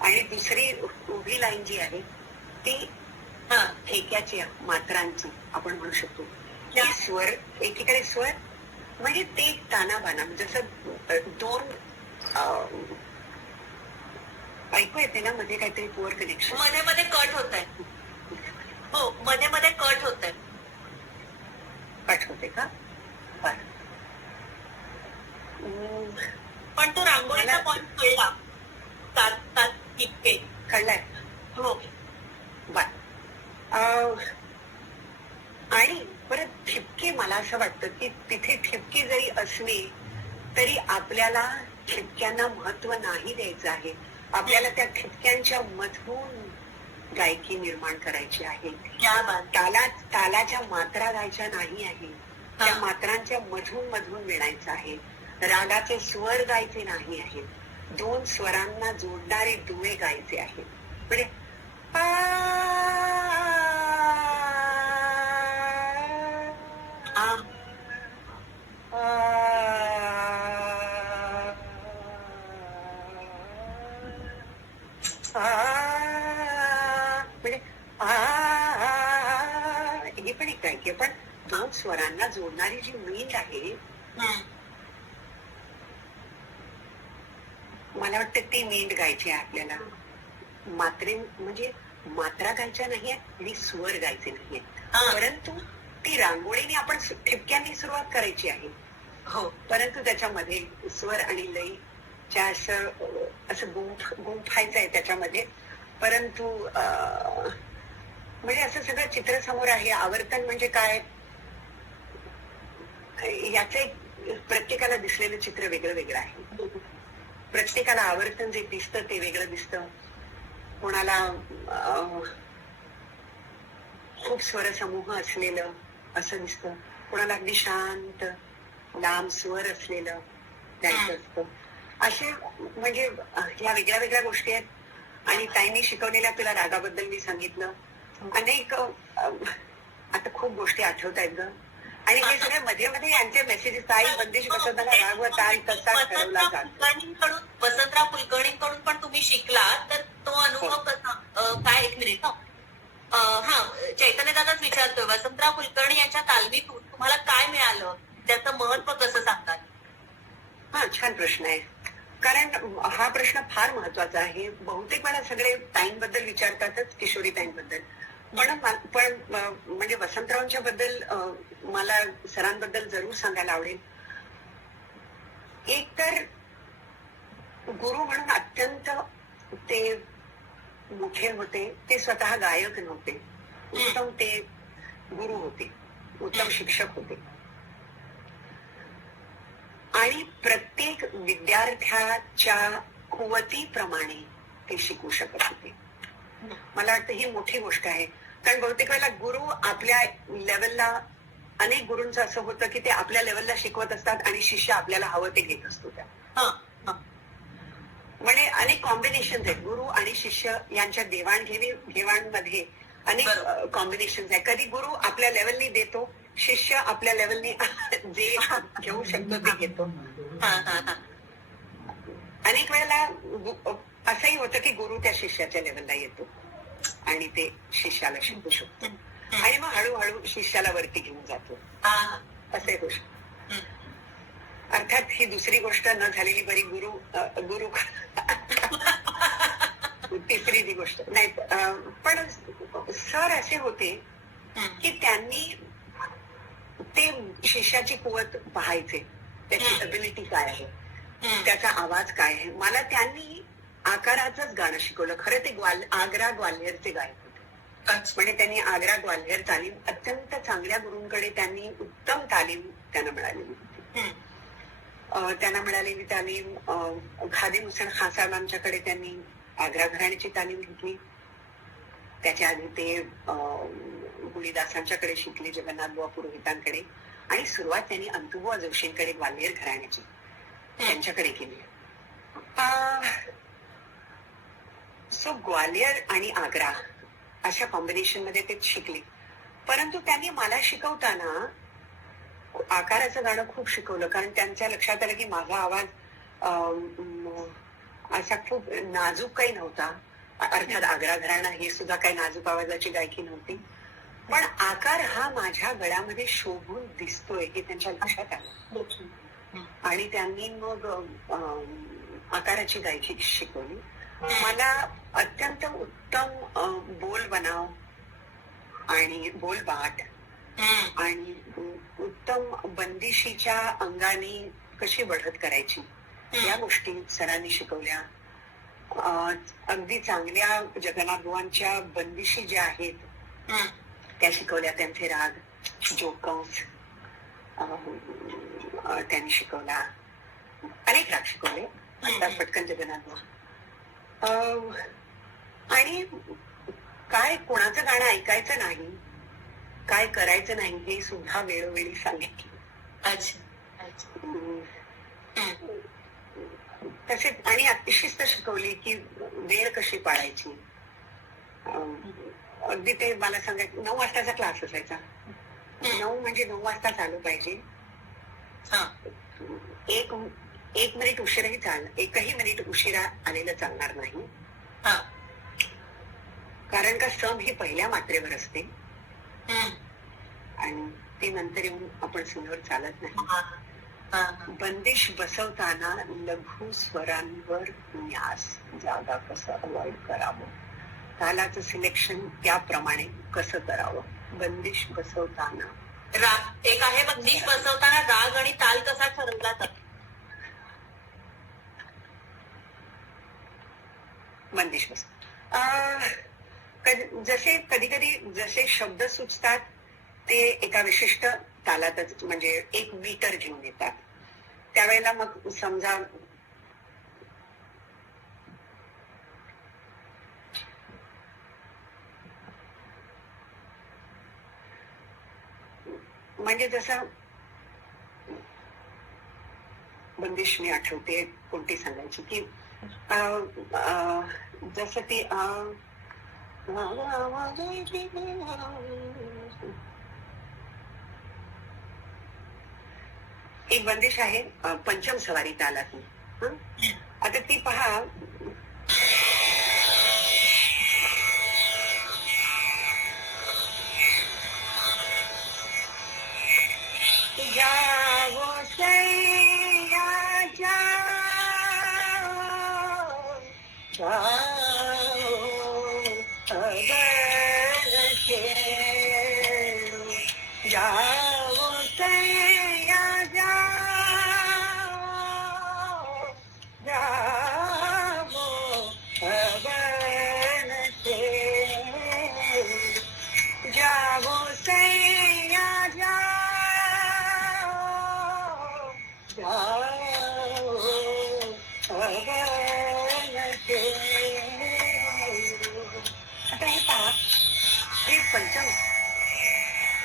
आणि दुसरी उभी लाईन जी आहे ती ठेक्याची मात्रांची आपण म्हणू शकतो. की स्वर एकीकडे स्वर म्हणजे ते तानाबाना, जसं 2 ऐकू येते ना मध्ये काहीतरी पुअर कनेक्शन, मध्ये मध्ये कट होत आहे. हो, मध्ये मध्ये कट होत आहे. कट होते का? बरं. पण तो रांगोळीचा पॉइंट कळला. 7 ठिपके कळलाय. हो. आणि परत ठिपके, मला असं वाटतं की तिथे ठिपके जरी असली तरी आपल्याला ठिपक्यांना महत्व नाही द्यायचं आहे. आपल्याला त्या ठिपक्यांच्या मधून गायकी निर्माण करायची आहे. तालाच्या मात्रा गायच्या नाही आहे, त्या मात्रांच्या मधून मधून विणायचं आहे. रागाचे स्वर गायचे नाही आहेत, 2 स्वरांना जोडणारे दुवे गायचे आहेत. म्हणजे हे पण एक गायकी, पण 2 स्वरांना जोडणारी जी मीठ आहे, मला वाटतं ती मींड गायची आहे आपल्याला. मात्रे म्हणजे मात्रा गायच्या नाहीये आणि स्वर गायचे नाहीये, परंतु ती रांगोळीने आपण ठिपक्यांनी सुरुवात करायची आहे. हो, परंतु त्याच्यामध्ये स्वर आणि लयीच्या असं गुंफायचं आहे त्याच्यामध्ये. परंतु म्हणजे असं सगळं चित्र समोर आहे. आवर्तन म्हणजे काय, याचं प्रत्येकाला दिसलेलं चित्र वेगळं वेगळं आहे. प्रत्येकाला आवर्तन जे दिसतं ते वेगळं दिसतं. कोणाला खूप स्वरसमूह असलेलं असं दिसतं, कोणाला अगदी शांत लांब स्वर असलेलं गायचं असतं. असे म्हणजे ह्या वेगळ्या वेगळ्या गोष्टी आहेत. आणि ताईंनी शिकवलेल्या तुला रागाबद्दल मी सांगितलं. अनेक आता खूप गोष्टी आठवत आहेत ग. आणि हे सगळे मध्ये मध्ये यांचे मेसेजेस, ताई बंदिश बसवताना राग व ताल कसा ठरवला जातो. वसंतराव कुलकर्णींकडून पण तुम्ही शिकला, तर तो अनुभव कसा काय? 1 मिनिट. चैतन्य दादाच विचारतोय, वसंतराव कुलकर्णी यांच्या तालमीतून तुम्हाला काय मिळालं, त्याचं महत्व कसं सांगतात? छान प्रश्न आहे. कारण हा प्रश्न फार महत्वाचा आहे. बहुतेक वेळा सगळे ताईंबद्दल विचारतातच, किशोरी ताईंबद्दल. पण म्हणजे वसंतरावांच्या बद्दल मला सरांबद्दल जरूर सांगायला आवडेल. एक तर गुरु म्हणून अत्यंत ते मोठे होते. ते स्वतः गायक नव्हते, उत्तम ते गुरु होते, उत्तम शिक्षक होते. आणि प्रत्येक विद्यार्थ्याच्या कुवतीप्रमाणे ते शिकवू शकत होते. मला वाटतं ही मोठी गोष्ट आहे. कारण बहुतेक वेळेला गुरु आपल्या लेवलला अनेक गुरूंचं असं होतं की ते आपल्या लेवलला शिकवत असतात आणि शिष्य आपल्याला हवं ते घेत असतो त्या. म्हणजे अनेक कॉम्बिनेशन आहेत गुरु आणि शिष्य यांच्या देवाणघेवाणमध्ये अनेक कॉम्बिनेशन आहेत. कधी गुरु आपल्या लेवलनी देतो, शिष्य आपल्या लेवलनी जे घेऊ शकतो ते घेतो. अनेक वेळेला असंही होतं की गुरु त्या शिष्याच्या लेवलला येतो आणि ते शिष्याला शिकवू शकतो आणि मग हळूहळू शिष्याला वरती घेऊन जातो. असंही होऊ शकतो. अर्थात ही दुसरी गोष्ट न झालेली बरी. गुरु तिसरी ती गोष्ट नाही. पण सर असे होते की त्यांनी ते शिष्याची कुवत पाहायचे, त्याची अबिलिटी काय आहे, त्याचा आवाज काय आहे. मला त्यांनी आकाराचंच गाणं शिकवलं. खरं ते आग्रा ग्वाल्हेरचे गायक होते. म्हणजे त्यांनी आग्रा ग्वाल्हेर तालीम, अत्यंत चांगल्या गुरूंकडे त्यांनी उत्तम तालीम त्यांना मिळालेली होती. त्यांना मिळालेली तालीम खादिम हुसेन खान साहेबांच्याकडे त्यांनी आग्रा घराण्याची तालीम घेतली. त्याच्या आधी ते गुळीदासांच्याकडे शिकले, जगन्नाथ बुवा पुरोहितांकडे, आणि सुरुवात त्यांनी अंतुबुवा जोशींकडे ग्वाल्हेर घराण्याची त्यांच्याकडे केली. सो ग्वाल्हेर आणि आग्रा अशा कॉम्बिनेशन मध्ये ते शिकले. परंतु त्यांनी मला शिकवताना आकाराचं गाणं खूप शिकवलं, कारण त्यांच्या लक्षात आलं की माझा आवाज असा खूप नाजूक काही नव्हता. अर्थात आग्रा घराणा ही सुद्धा काही नाजूक आवाजाची गायकी नव्हती, पण आकार हा माझ्या गळ्यामध्ये शोभून दिसतोय हे त्यांच्या लक्षात आलं आणि त्यांनी मग आकाराची गायकी शिकवली. मला अत्यंत उत्तम बोल बनाव आणि बोलबाट आणि उत्तम बंदिशीच्या अंगाने कशी बढत करायची या गोष्टी सरांनी शिकवल्या. अगदी चांगल्या जगन्नाथ बुवांच्या बंदिशी ज्या आहेत त्या शिकवल्या. त्यांचे राग जोकंस त्यांनी शिकवला. अनेक राग शिकवले. आता पटकन जगन्नाथ बुवा. आणि काय कोणाचं गाणं ऐकायचं नाही, काय करायचं नाही हे सुद्धा वेळोवेळी सांगितलं. तसेच आणि अतिशिस्त शिकवली की वेळ कशी पाळायची. अगदी ते मला सांगायचं 9 वाजताचा क्लास असायचा. 9 म्हणजे 9 वाजता चालू पाहिजे. एक मिनिट उशिराही एकही मिनिट उशिरा आलेलं चालणार नाही, कारण का सम ही पहिल्या मात्रेवर असते आणि ते नंतर येऊन आपण सुनावर चालत नाही. बंदिश बसवताना लघु स्वरांवर न्यास, जागा कसं अवॉइड करावं, तालाचं सिलेक्शन त्याप्रमाणे कसं करावं. बंदिश बसवताना राग एक आहे, बंदिश बसवताना राग आणि ताल कसा ठरवला तर बंदिश बस. जसे कधी कधी जसे शब्द सुचतात ते एका विशिष्ट तालातच, म्हणजे एक मीटर घेऊन येतात. त्यावेळेला मग समजा म्हणजे जसं बंदिश मी आठवते कोणती सांगायची की जसं ती एक बंदिश आहे पंचम सवारी तालातली. आता ती पहा.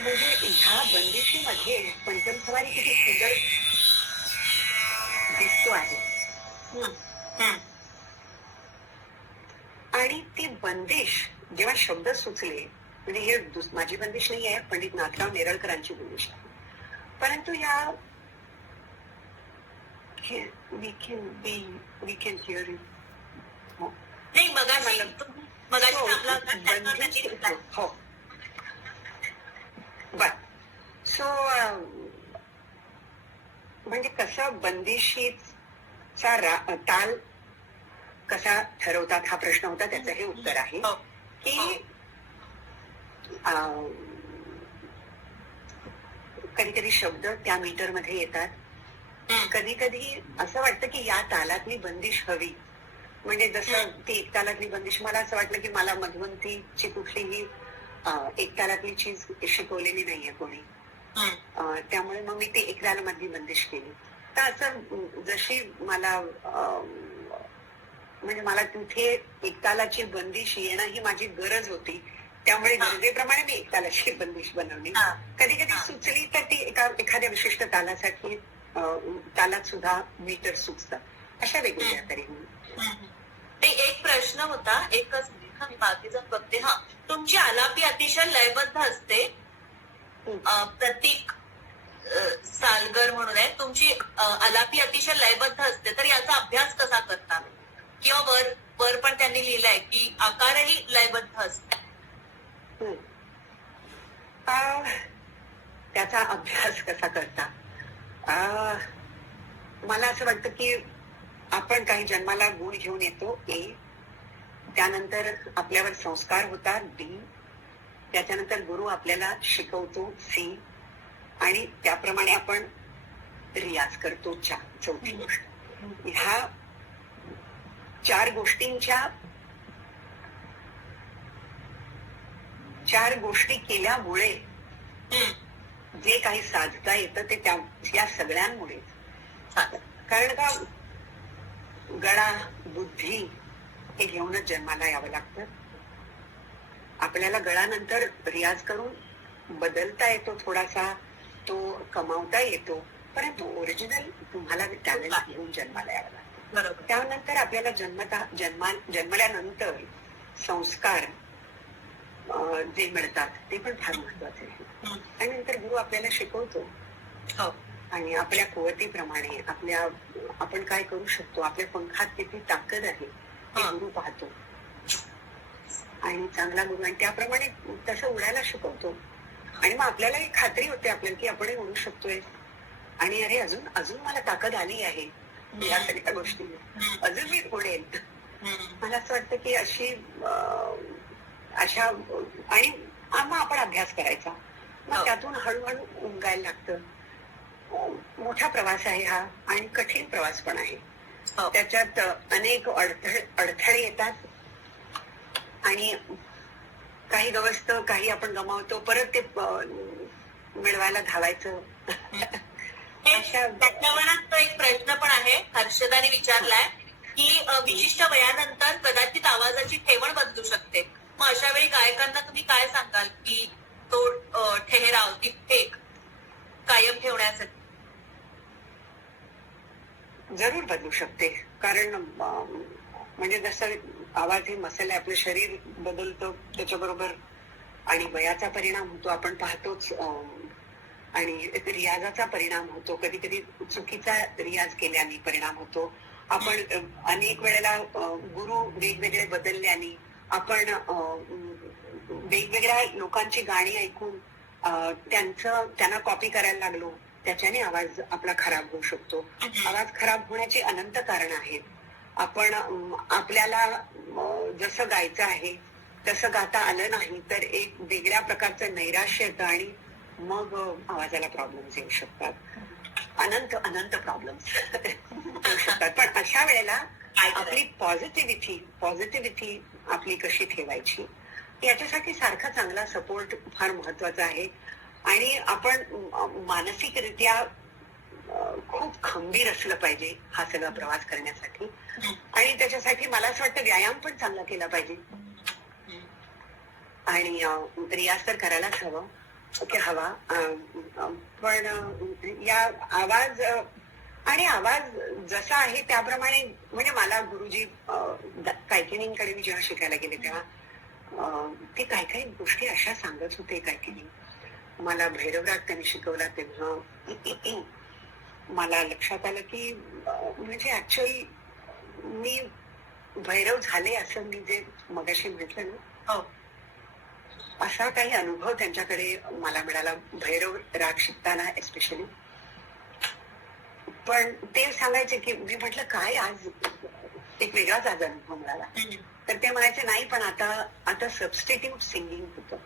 म्हणजे ह्या बंदिशीमध्ये पंचम सवारी किती सुंदर दिसतो आहे. आणि ती बंदिश जेव्हा शब्द सुचले, म्हणजे हे माझी बंदिश नाही आहे, पंडित नाथराव नेरळकरांची बंदिश आहे. परंतु या वी कॅन हिअर यू. नाही मगाशी आपला हो बर. सो म्हणजे कसं बंदिशीचा ताल कसा ठरवतात हा प्रश्न होता. त्याचं हे उत्तर आहे की कधी कधी शब्द त्या मीटर मध्ये येतात. कधी कधी असं वाटतं की या तालातली बंदिश हवी. म्हणजे जसं ती एक तालातली बंदिश, मला असं वाटलं की मला मधवंतीची कुठलीही एक तालातली चीज शिकवलेली नाहीये कोणी. त्यामुळे मग मी ती एक तालामधली बंदिश केली. तर असं जशी मला म्हणजे मला तिथे एक तालाची बंदिश येणं ही माझी गरज होती. त्यामुळे गरजेप्रमाणे मी एक तालाची बंदिश बनवली. कधी कधी सुचली तर ती एखाद्या विशिष्ट तालासाठी तालात सुद्धा मीटर सुचतात. अशा वेगवेगळ्या तऱ्हेने. ते एक प्रश्न होता, एकच मी बाकी जण बघते. तुमची आलापी अतिशय लयबद्ध असते. प्रतीक सालगर म्हणून आहे, तुमची आलापी अतिशय लयबद्ध असते. तर याचा अभ्यास कसा करता? किंवा वर पण त्यांनी लिहिलंय की आकारही लयबद्ध असतो. त्याचा अभ्यास कसा करता? मला असं वाटतं की आपण काही जन्माला गुण घेऊन येतो ए, त्यानंतर आपल्यावर संस्कार होतात बी, त्याच्यानंतर गुरु आपल्याला शिकवतो सी, आणि त्याप्रमाणे आपण रियाज करतो चौथी गोष्ट. ह्या चार गोष्टी केल्यामुळे जे काही साधता येतं ते या सगळ्यांमुळे. कारण का गळा बुद्धी हे घेऊनच जन्माला यावं लागतं. आपल्याला गळानंतर रियाज करून बदलता येतो, थोडासा तो कमावता येतो, परंतु ओरिजिनल तुम्हाला टॅलेंट घेऊन जन्माला यावं लागतं. बरोबर. त्यानंतर आपल्याला जन्मल्यानंतर संस्कार जे मिळतात ते पण फार महत्वाचे आहे. आणि नंतर गुरु आपल्याला शिकवतो आणि आपल्या कुवतीप्रमाणे आपण काय करू शकतो, आपल्या पंखात किती ताकद आहे हे गुरु पाहतो. आणि चांगला गुरु आणि त्याप्रमाणे तसं उडायला शिकवतो. आणि मग आपल्याला एक खात्री होते आपल्याला की आपणही उडू शकतोय. आणि अरे अजून मला ताकद आली आहे या सगळ्या गोष्टी, अजून मी उडेल. मला असं वाटतं की अशा आणि मग आपण अभ्यास करायचा. मग त्यातून हळूहळू उमगायला लागतं. मोठा प्रवास आहे हा आणि कठीण प्रवास पण आहे. त्याच्यात अनेक अडथळे येतात आणि काही गवसतं, काही आपण गमावतो, परत ते मिळवायला धावायचं. त्याच्यावरच तो एक प्रश्न पण आहे, हर्षदाने विचारलाय की विशिष्ट वयानंतर कदाचित आवाजाची ठेवण बदलू शकते. मग अशा वेळी गायकांना तुम्ही काय सांगाल की तो ठेहराव, ती ठेक कायम ठेवण्यासाठी? जरूर बदलू शकते. कारण म्हणजे जसं आवाज हे मसाले, आपलं शरीर बदलतं त्याच्याबरोबर, आणि वयाचा परिणाम होतो आपण पाहतोच, आणि रियाजाचा परिणाम होतो. कधी कधी चुकीचा रियाज केल्याने परिणाम होतो. आपण अनेक वेळेला गुरु वेगवेगळे बदलल्याने आपण वेगवेगळ्या लोकांची गाणी ऐकून त्यांना कॉपी करायला लागलो, त्याच्याने आवाज आपला खराब होऊ शकतो. आवाज खराब होण्याची अनंत कारण आहेत. आपण आपल्याला जसं गायचं आहे तसं गाता आलं नाही तर एक वेगळ्या प्रकारचं नैराश्य येतं आणि मग आवाजाला प्रॉब्लेम्स येऊ शकतात. अनंत प्रॉब्लेम्स येऊ शकतात. पण अशा वेळेला आपली पॉझिटिव्हिटी आपली कशी ठेवायची याच्यासाठी सारखा चांगला सपोर्ट फार महत्वाचा आहे. आणि आपण मानसिकरित्या खूप खंबीर असलं पाहिजे हा सगळा प्रवास करण्यासाठी. आणि त्याच्यासाठी मला असं वाटतं व्यायाम पण चांगला केला पाहिजे. आणि रियाज तर करायलाच हवं. की हवा. पण या आवाज आणि आवाज जसा आहे त्याप्रमाणे म्हणजे मला गुरुजी कायकिनींकडे मी जेव्हा शिकायला गेले तेव्हा ते काही काही गोष्टी अशा सांगत होते. कायकिनी मला भैरवराग त्यांनी शिकवला तेव्हा मला लक्षात आलं की म्हणजे ऍक्च्युअली मी भैरव झाले असं मी जे मगाशी म्हटलं ना, हो. असा काही अनुभव त्यांच्याकडे मला मिळाला भैरव राग शिकताना एस्पेशली. पण ते सांगायचे की मी म्हटलं काय आज एक वेगळाच आज अनुभव मिळाला. तर ते म्हणायचे नाही पण आता सबस्टिट्यूट सिंगिंग होतं.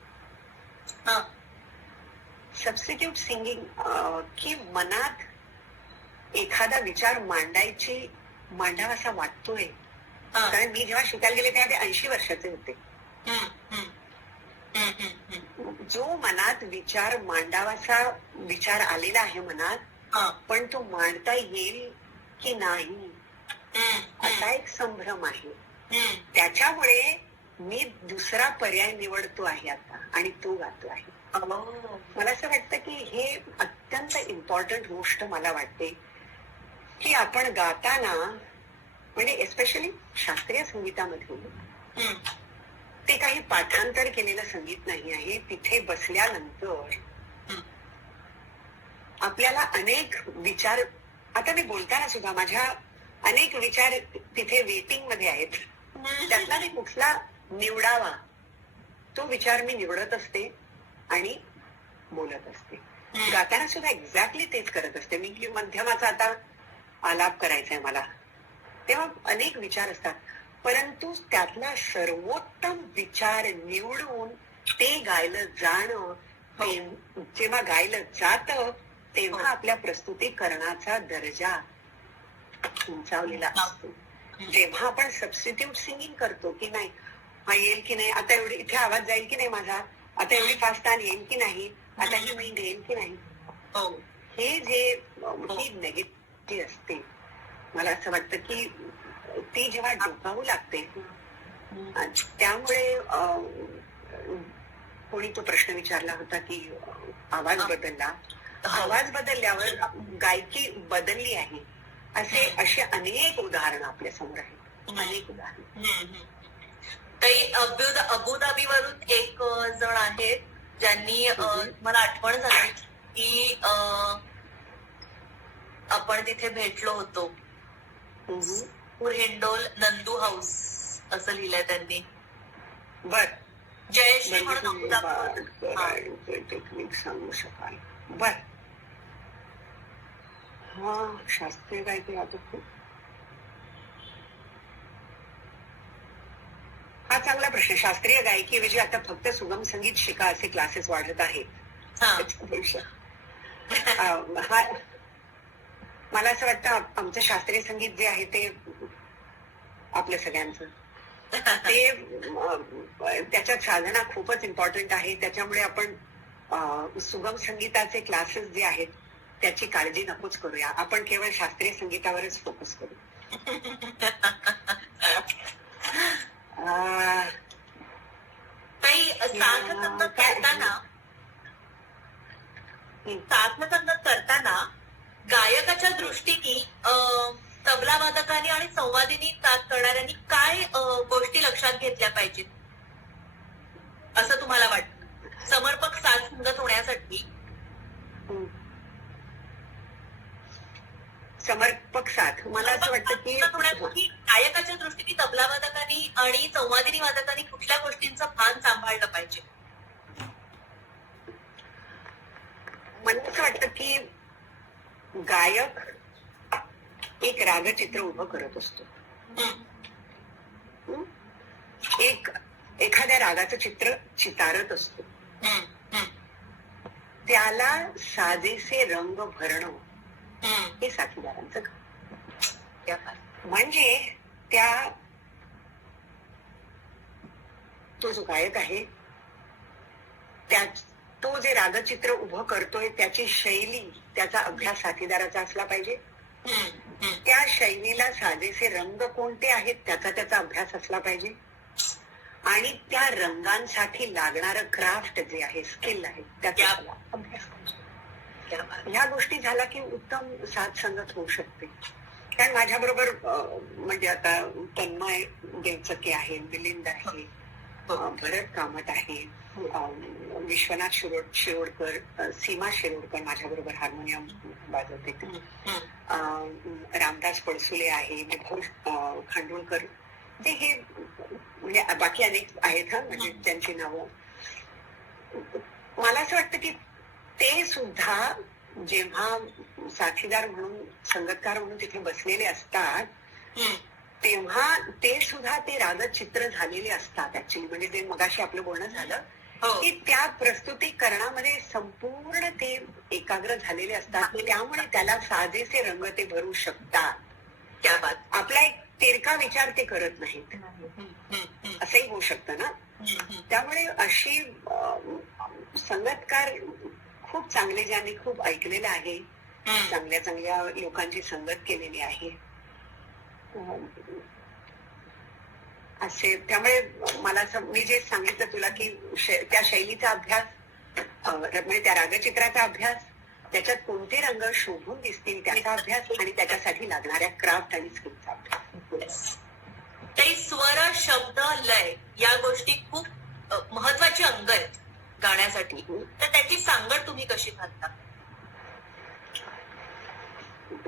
सबस्टिट्यूट सिंगिंग की मनात एखादा विचार मांडावा असा वाटतोय. कारण मी जेव्हा शिकायला गेले तेव्हा ते 80 वर्षाचे होते. जो मनात विचार मांडावासा विचार आलेला आहे मनात, पण तो मांडता येईल की नाही असा एक संभ्रम आहे. त्याच्यामुळे मी दुसरा पर्याय निवडतो आहे आता आणि तो गातो आहे. मला असं वाटतं की हे अत्यंत इम्पॉर्टंट गोष्ट मला वाटते की आपण गाताना म्हणजे एस्पेशली शास्त्रीय संगीतामध्ये ते काही पाठांतर केलेलं संगीत नाही आहे. तिथे बसल्यानंतर आपल्याला अनेक विचार, आता मी बोलताना सुद्धा माझ्या अनेक विचार तिथे वेटिंग मध्ये आहेत. त्यातला मी कुठला निवडावा तो विचार मी निवडत असते आणि बोलत असते. गाताना सुद्धा एक्झॅक्टली तेच करत असते मी की मध्यमाचा आता आलाप करायचा आहे मला, तेव्हा अनेक विचार असतात. परंतु त्यातला सर्वोत्तम विचार निवडून ते गायलं जाणं, जेव्हा गायलं जातं तेव्हा आपल्या प्रस्तुतीकरणाचा दर्जा उंचावलेला असतो. जेव्हा आपण सबस्टिट्यूट सिंगिंग करतो की नाही हा येईल की नाही, आता एवढी इथे आवाज जाईल की नाही माझा, आता एवढी फास्ट तान येईल की नाही, आता ही मी येईल की नाही, हे जे ही नेगेटिव्ह असते मला असं वाटतं की ती जेव्हा डोकावू लागते त्यामुळे कोणी तो प्रश्न विचारला होता की आवाज बदलला. आवाज बदलल्यावर गायकी बदलली आहे असे अनेक उदाहरणं आपल्या समोर आहेत. अनेक उदाहरण. काही अबुधाबीवरून एक जण आहेत ज्यांनी मला आठवण झाली की आपण तिथे भेटलो होतो. हिंडोल नंदू हाऊस असं लिहिलंय त्यांनी. बर जयश्री म्हणून अबुधाबी टेक्निक सांगू शकाल. बर हा शास्त्रीय गायकी आता खूप हा चांगला प्रश्न. शास्त्रीय गायकीऐवजी आता फक्त सुगम संगीत शिका असे क्लासेस वाढत आहेत. मला असं वाटतं आमचं शास्त्रीय संगीत जे आहे ते आपलं सगळ्यांचं ते त्याच्यात साधना खूपच इम्पॉर्टंट आहे. त्याच्यामुळे आपण सुगम संगीताचे क्लासेस जे आहेत त्याची काळजी नकोच करूया. आपण केवळ शास्त्रीय संगीतावरच फोकस करू. काही साथसंगत करताना गायकाच्या दृष्टीने तबला वादकांनी आणि संवादिनी साथ करणाऱ्यांनी काय गोष्टी लक्षात घेतल्या पाहिजेत असं तुम्हाला वाटतं समर्पक साथ संगत होण्यासाठी? समर्पक साथ मला असं वाटतं की गायकाच्या दृष्टीने तबला वादकांनी आणि संवादिनी वादकांनी कुठल्या गोष्टींचं भान सांभाळलं पाहिजे? मला असं वाटतं की गायक एक रागचित्र उभं करत असतो. एखाद्या रागाचं चित्र चितारत असतो. त्याला साजेसे रंग भरणं हे साथीदारांचं काम. म्हणजे तो जो गायक आहे तो जे रागचित्र उभं करतोय त्याची शैली त्याचा अभ्यास साथीदाराचा असला पाहिजे. त्या शैलीला साजेसे रंग कोणते आहेत त्याचा अभ्यास असला पाहिजे. आणि त्या रंगांसाठी लागणारं क्राफ्ट जे आहे, स्किल आहे, त्याचा या. मला अभ्यास करायचा. क्या बात. ह्या गोष्टी झाल्या की उत्तम साथ संगत होऊ शकते. कारण माझ्या बरोबर म्हणजे आता तन्मय देवचके आहे, मिलिंद आहे, भरत कामत आहे, विश्वनाथ शिरोडकर, सीमा शिरोडकर माझ्या बरोबर हार्मोनियम वाजवते, रामदास पडसुले आहे, विभू खांडोळकर, ते हे म्हणजे बाकी अनेक आहेत हा, म्हणजे त्यांची नावं. मला असं वाटतं की ते सुद्धा जेव्हा साथीदार म्हणून, संगतकार म्हणून तिथे बसलेले असतात, तेव्हा ते सुद्धा ते रागचित्र झालेले असतात ऍक्च्युली. म्हणजे ते मगाशी आपलं बोलणं झालं की त्या प्रस्तुतीकरणामध्ये संपूर्ण ते एकाग्र झालेले असतात, त्यामुळे त्याला साजेसे रंग ते भरू शकतात. क्या बात. आपला एक तिरका विचार ते करत नाहीत, असंही होऊ शकतं ना. त्यामुळे अशी संगतकार खूप चांगले, ज्यांनी खूप ऐकलेलं आहे, चांगल्या चांगल्या लोकांची संगत केलेली आहे असे. त्यामुळे मला मी जे सांगितलं तुला की त्या शैलीचा अभ्यास, म्हणजे त्या रागचित्राचा अभ्यास, त्याच्यात कोणते रंग शोभून दिसतील त्याचा अभ्यास, आणि त्याच्यासाठी लागणाऱ्या क्राफ्ट आणि स्किलचा अभ्यास. ते स्वर, शब्द, लय या गोष्टी खूप महत्वाची अंग आहेत गाण्यासाठी. तर त्याची सांगड तुम्ही कशी घालता?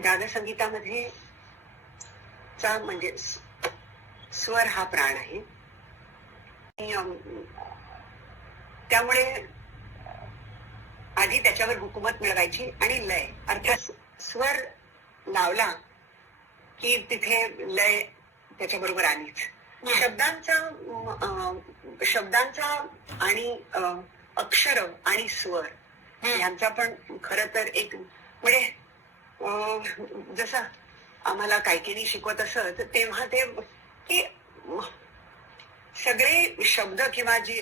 रागसंगीतामध्ये म्हणजे स्वर हा प्राण आहे. त्यामुळे आधी त्याच्यावर हुकूमत मिळवायची, आणि लय अर्थात स्वर लावला की तिथे लय त्याच्याबरोबर आलीच. शब्दांचा आणि अक्षर आणि स्वर यांचा पण खर तर एक, म्हणजे जसं आम्हाला कायकिनी शिकवत असत तेव्हा ते की सगळे शब्द किंवा जे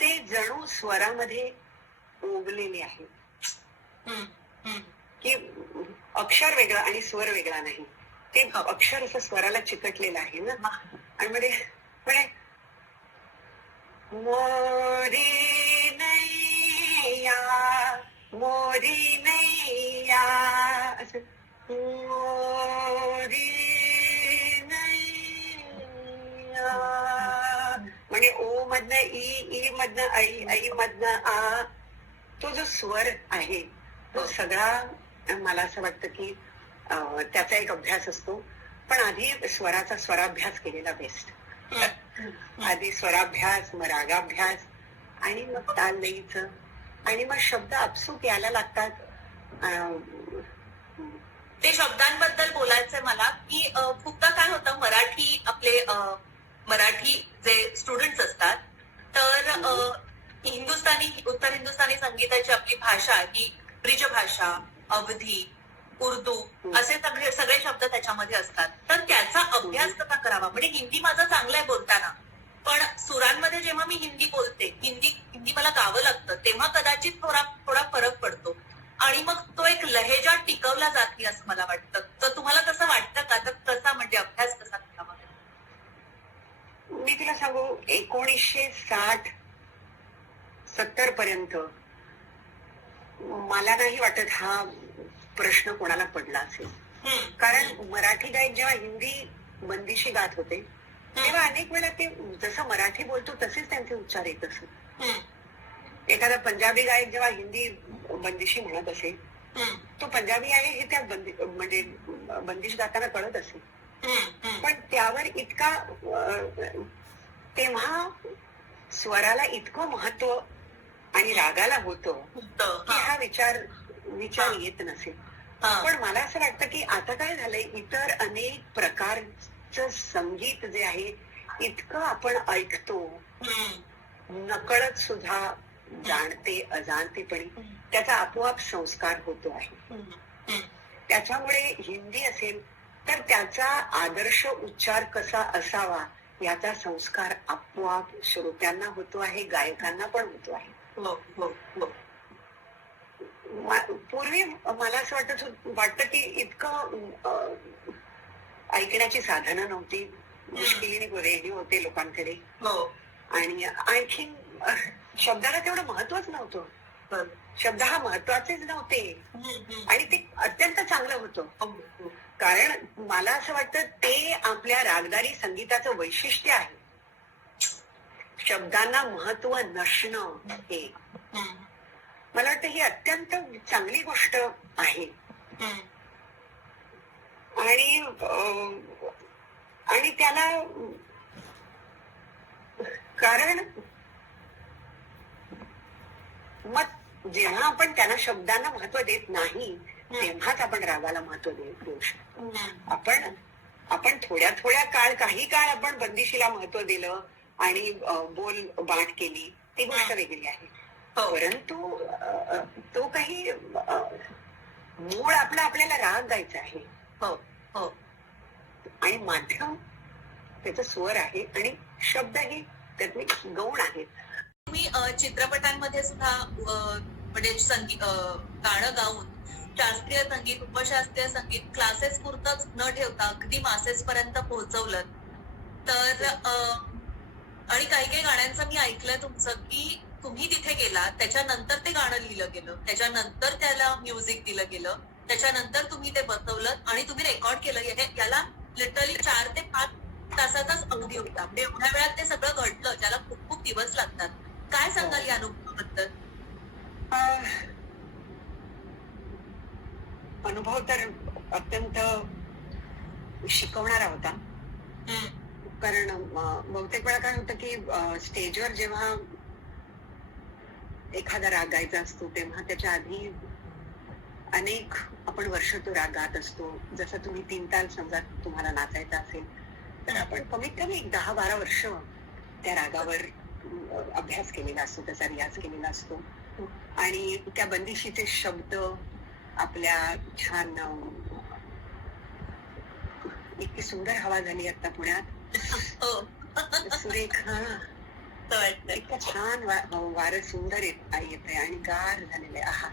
ते जणू स्वरामध्ये ओगलेले आहेत, की अक्षर वेगळं आणि स्वर वेगळा नाही. ते अक्षर असं स्वराला चिकटलेलं आहे ना. आणि म्हणजे मोरी नैया, मोरी नैया, असं मोरी नैया, म्हणजे ओ मधनं ई मधनं आई मधनं आ, तो जो स्वर आहे तो सगळा मला असं वाटतं की त्याचा एक अभ्यास असतो. पण आधी स्वराभ्यास केलेला बेस्ट. आधी स्वराभ्यास, मग रागाभ्यास, आणि मग ताल लयीचं, आणि मग शब्द आपसूक यायला लागतात. ते शब्दांबद्दल बोलायचंय मला की खूपदा काय होतं, मराठी जे स्टुडंट्स असतात तर उत्तर हिंदुस्थानी संगीताची आपली भाषा ही ब्रिजभाषा, अवधी, उर्दू असे सगळे शब्द त्याच्यामध्ये असतात. तर त्याचा अभ्यास कसा करावा? म्हणजे हिंदी माझं चांगलं आहे बोलताना, पण सुरांमध्ये जेव्हा मी हिंदी बोलते, हिंदी मला गावं लागतं, तेव्हा कदाचित थोडा फरक पडतो, आणि मग तो एक लहेजा टिकवला जात नाही असं मला वाटतं. तर तुम्हाला कसं वाटतं का? तर कसा म्हणजे अभ्यास कसा करावा? मी तुला सांगू, 1960-70 पर्यंत मला नाही वाटत हा प्रश्न कोणाला पडला असेल. कारण मराठी गायक जेव्हा हिंदी बंदिशी गात होते तेव्हा अनेक वेळा ते जसं मराठी बोलतो तसेच त्यांचे उच्चार येत असत. एखादा पंजाबी गायक जेव्हा हिंदी बंदिशी म्हणत असेल तो पंजाबी आहे हे त्या म्हणजे बंदिश गाताना कळत असेल. पण त्यावर इतका तेव्हा स्वराला इतकं महत्व आणि रागाला होतं की हा विचार येत नसेल. पण मला असं वाटतं की आता काय झालंय, इतर अनेक प्रकारचं संगीत जे आहे इतकं आपण ऐकतो, नकळत सुद्धा जाणते अजाणतेपणी त्याचा आपोआप संस्कार होतो आहे. त्याच्यामुळे हिंदी असेल तर त्याचा आदर्श उच्चार कसा असावा याचा संस्कार आपोआप श्रोत्यांना होतो आहे, गायकांना पण होतो आहे. पूर्वी मला असं वाटतं की इतकं ऐकण्याची साधनं नव्हती, मुश्किलीने रेडिओ होते लोकांकडे. हो. आणि आणखीन शब्दाला तेवढं महत्वच नव्हतं. बरं. शब्द हा महत्वाचेच नव्हते आणि ते अत्यंत चांगलं होतं. हो. कारण मला असं वाटतं ते आपल्या रागदारी संगीताचं वैशिष्ट्य आहे. शब्दांना महत्व नसणं हे मला वाटतं ही अत्यंत चांगली गोष्ट आहे. आणि त्याला कारण मग जेव्हा आपण त्यांना शब्दांना महत्व देत नाही तेव्हाच आपण रागाला महत्व देऊ शकतो. आपण थोड्या काळ काही काळ आपण बंदिशीला महत्व दिलं आणि बोल बाट केली ती गोष्ट वेगळी आहे. परंतु तो काही मूळ आपल्याला राग गायचा आहे. आणि माध्यम त्याचा स्वर आहे आणि शब्द हे त्यातले गौण आहेत. तुम्ही चित्रपटांमध्ये सुद्धा म्हणजे गाणं गाऊन शास्त्रीय संगीत उपशास्त्रीय संगीत क्लासेस पुरतच न ठेवता अगदी मासेस पर्यंत पोहोचवलं. तर आणि काही गाण्यांचं मी ऐकलंय तुमचं की तुम्ही तिथे गेला त्याच्यानंतर ते गाणं लिहिलं गेलं, त्याच्यानंतर त्याला म्युझिक दिलं गेलं, त्याच्यानंतर तुम्ही ते बसवलं आणि तुम्ही रेकॉर्ड केलं. याला लिटरली 4 ते 5 तासाचाच अवधी होता. म्हणजे एवढ्या वेळात ते सगळं घडलं ज्याला खूप खूप दिवस लागतात. काय सांगाल या अनुभवाबद्दल? अनुभव तर अत्यंत शिकवणारा होता. कारण बहुतेक वेळा काय होतं की स्टेजवर जेव्हा एखादा राग गायचा असतो तेव्हा त्याच्या आधी अनेक आपण वर्ष तो राग गात असतो. जसं तुम्ही 3 ताल समजा तुम्हाला नाचायचं असेल तर आपण कमीत कमी 10-12 वर्ष त्या रागावर अभ्यास केलेला असतो, त्याचा रियाज केलेला असतो. आणि त्या बंदिशीचे शब्द आपल्या छान इतकी सुंदर हवा झाली आता पुण्यात. सुरेख इतकं छान वारं सुंदर येत आहे आणि गार झालेले आहा.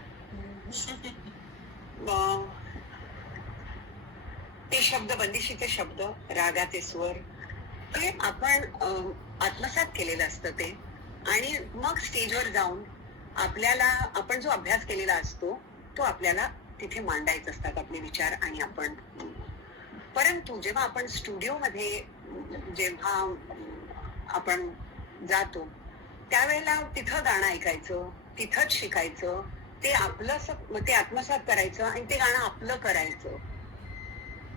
ते शब्द बंदिशीचे शब्द रागाचे स्वर हे आपण आत्मसात केलेलं असतं ते. आणि मग स्टेजवर जाऊन आपण जो अभ्यास केलेला असतो तो आपल्याला तिथे मांडायचे असतात आपले विचार आणि आपण. परंतु जेव्हा आपण स्टुडिओमध्ये जेव्हा आपण जातो त्यावेळेला तिथं गाणं ऐकायचं, तिथंच शिकायचं, ते आत्मसात करायचं आणि ते गाणं आपलं करायचं.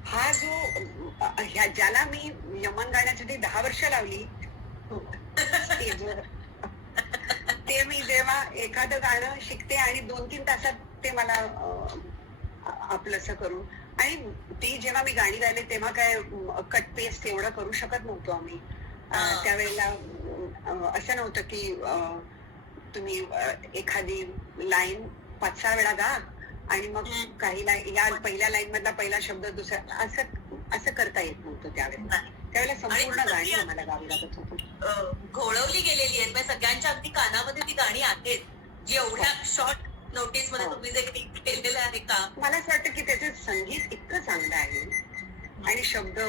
हा जो ज्याला मी यमन गाण्यासाठी 10 वर्ष लावली ते मी जेव्हा एखादं गाणं शिकते आणि 2-3 तासात ते मला आपलंसं करू. आणि ती जेव्हा मी गाणी गायले तेव्हा काय कट पेस्ट एवढं करू शकत नव्हतो आम्ही. त्यावेळेला असं नव्हतं की तुम्ही एखादी लाईन 5-6 वेळा गा आणि मग काही या पहिल्या लाईन मधला पहिला शब्द दुसरा असं करता येत नव्हतं त्यावेळेला संपूर्ण गाणी आम्हाला गावी लागत होती. घोळवली गेलेली आहेत म्हणजे सगळ्यांच्या अगदी कानामध्ये ती गाणी आहेत जी एवढ्या शॉर्ट नोटीस मध्ये तुम्ही जे केलेलं आहे का. मला असं वाटतं की त्याचं संगीत इतकं चांगलं आहे आणि शब्द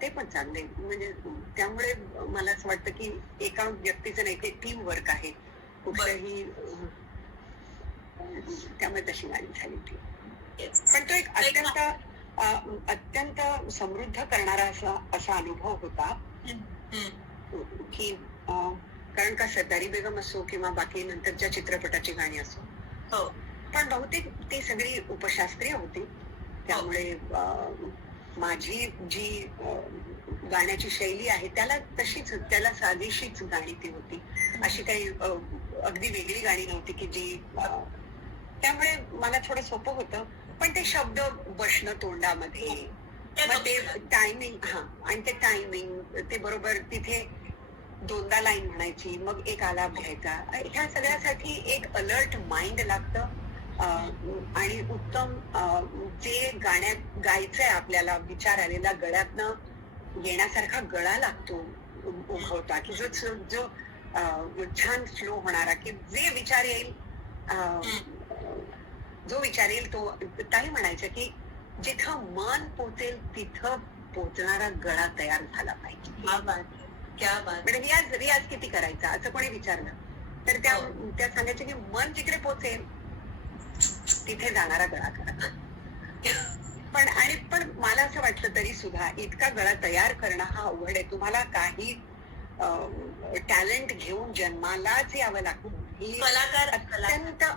ते पण चांगले. म्हणजे त्यामुळे मला असं वाटतं की एका व्यक्तीचं नाही ते टीम वर्क आहे कुठलंही. त्यामुळे तशी गाणी झाली ती. पण तो एक अत्यंत समृद्ध करणारा असा अनुभव होता की कारण का सरदारी बेगम असो किंवा बाकी नंतरच्या चित्रपटाची गाणी असो पण बहुतेक ती सगळी उपशास्त्रीय होती. त्यामुळे माझी जी गाण्याची शैली आहे त्याला साधीशीच गाणी ती होती. अशी काही अगदी वेगळी गाणी नव्हती की जी. त्यामुळे मला थोडं सोपं होतं. पण ते शब्द बसणं तोंडामध्ये मग ते टायमिंग आणि ते टायमिंग ते बरोबर तिथे 2दा लाईन म्हणायची मग एक आलाप घ्यायचा. ह्या सगळ्यासाठी एक अलर्ट माइंड लागतं आणि उत्तम जे गाण्यात गायचंय आपल्याला विचार आलेला गळ्यातनं येण्यासारखा गळा लागतो उभवता की जो छान फ्लो होणारा की जे विचार येईल तो ताई म्हणायचं की जिथं मन पोचेल तिथं पोचणारा गळा तयार झाला पाहिजे. क्या बात आहे, क्या बात. म्हणजे रियाज किती करायचा असं कोणी विचारलं तर त्या सांगायचे की मन जिकडे पोचेल तिथे जाणारा गळा करा. पण मला असं वाटतं तरी सुद्धा इतका गळा तयार करणं हा अवघड आहे. तुम्हाला काही टॅलेंट घेऊन जन्मालाच यावं लागतं. ही कलाकार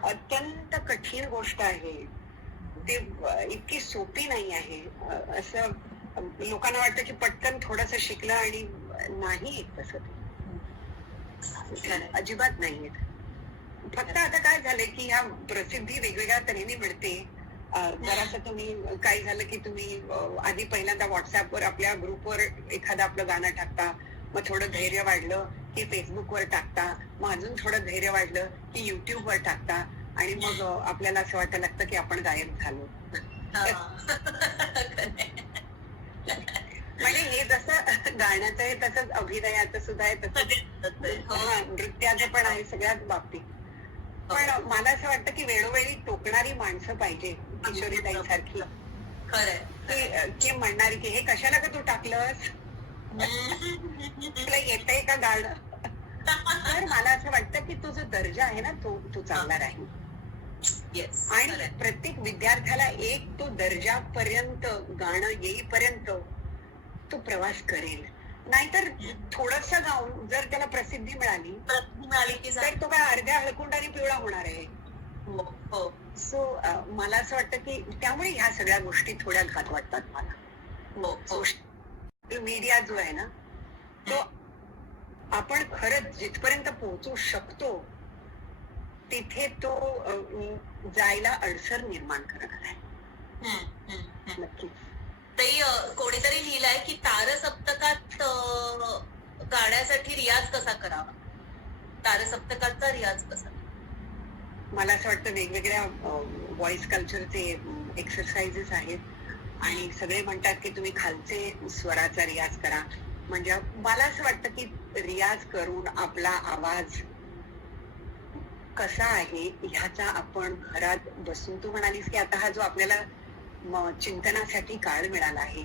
अत्यंत कठीण गोष्ट आहे. ते इतकी सोपी नाही आहे. असं लोकांना वाटतं की पटकन थोडंसं शिकलं आणि नाही तसं ते अजिबात नाहीये. फक्त आता काय झालंय की ह्या प्रसिद्धी वेगवेगळ्या तऱ्हेने मिळते. जरासं तुम्ही काय झालं की तुम्ही आधी पहिल्यांदा व्हॉट्सअपवर आपल्या ग्रुपवर एखादं आपलं गाणं टाकता, मग थोडं धैर्य वाढलं की फेसबुकवर टाकता, मग अजून थोडं धैर्य वाढलं की युट्यूबवर टाकता आणि मग आपल्याला असं वाटायला लागतं की आपण गायब झालो. म्हणजे हे जसं गाण्याचं आहे तसंच अभिनयाचं सुद्धा आहे, तसं नृत्याचं पण आहे सगळ्याच बाबतीत. पण मला असं वाटतं की वेळोवेळी टोकणारी माणसं पाहिजे, किशोरीताईंसारखी, की म्हणणारी की हे कशाला का तू टाकलंस, तुला येतंय का गाणं. तर मला असं वाटतं की तो जो दर्जा आहे ना तो चांगला राहील. आणि प्रत्येक विद्यार्थ्याला एक तो दर्जापर्यंत गाणं येईपर्यंत तो प्रवास करेल. नाहीतर थोडस गाऊन जर त्याला प्रसिद्धी मिळाली तर तो काय अर्ध्या हळकुंडाने पिवळा होणार आहे. सो मला असं वाटतं की त्यामुळे ह्या सगळ्या गोष्टी थोड्या घात वाटतात मला. सोशल मीडिया जो आहे ना तो आपण खरंच जिथपर्यंत पोहोचू शकतो तिथे तो जायला अडसर निर्माण करणार आहे. नक्कीच. कोणीतरी लिहिलंय की तारसप्तकात गाण्यासाठी रियाज कसा करावा, तारसप्तकाचा रियाज कसा. मला असं वाटतं वेगवेगळ्या व्हॉइस कल्चरचे एक्सरसाइजेस आहेत आणि सगळे म्हणतात की तुम्ही खालचे स्वराचा रियाज करा. म्हणजे मला असं वाटतं की रियाज करून आपला आवाज कसा आहे ह्याचा आपण घरात बसून, तू म्हणालीस की आता हा जो आपल्याला चिंतनासाठी काळ मिळाला आहे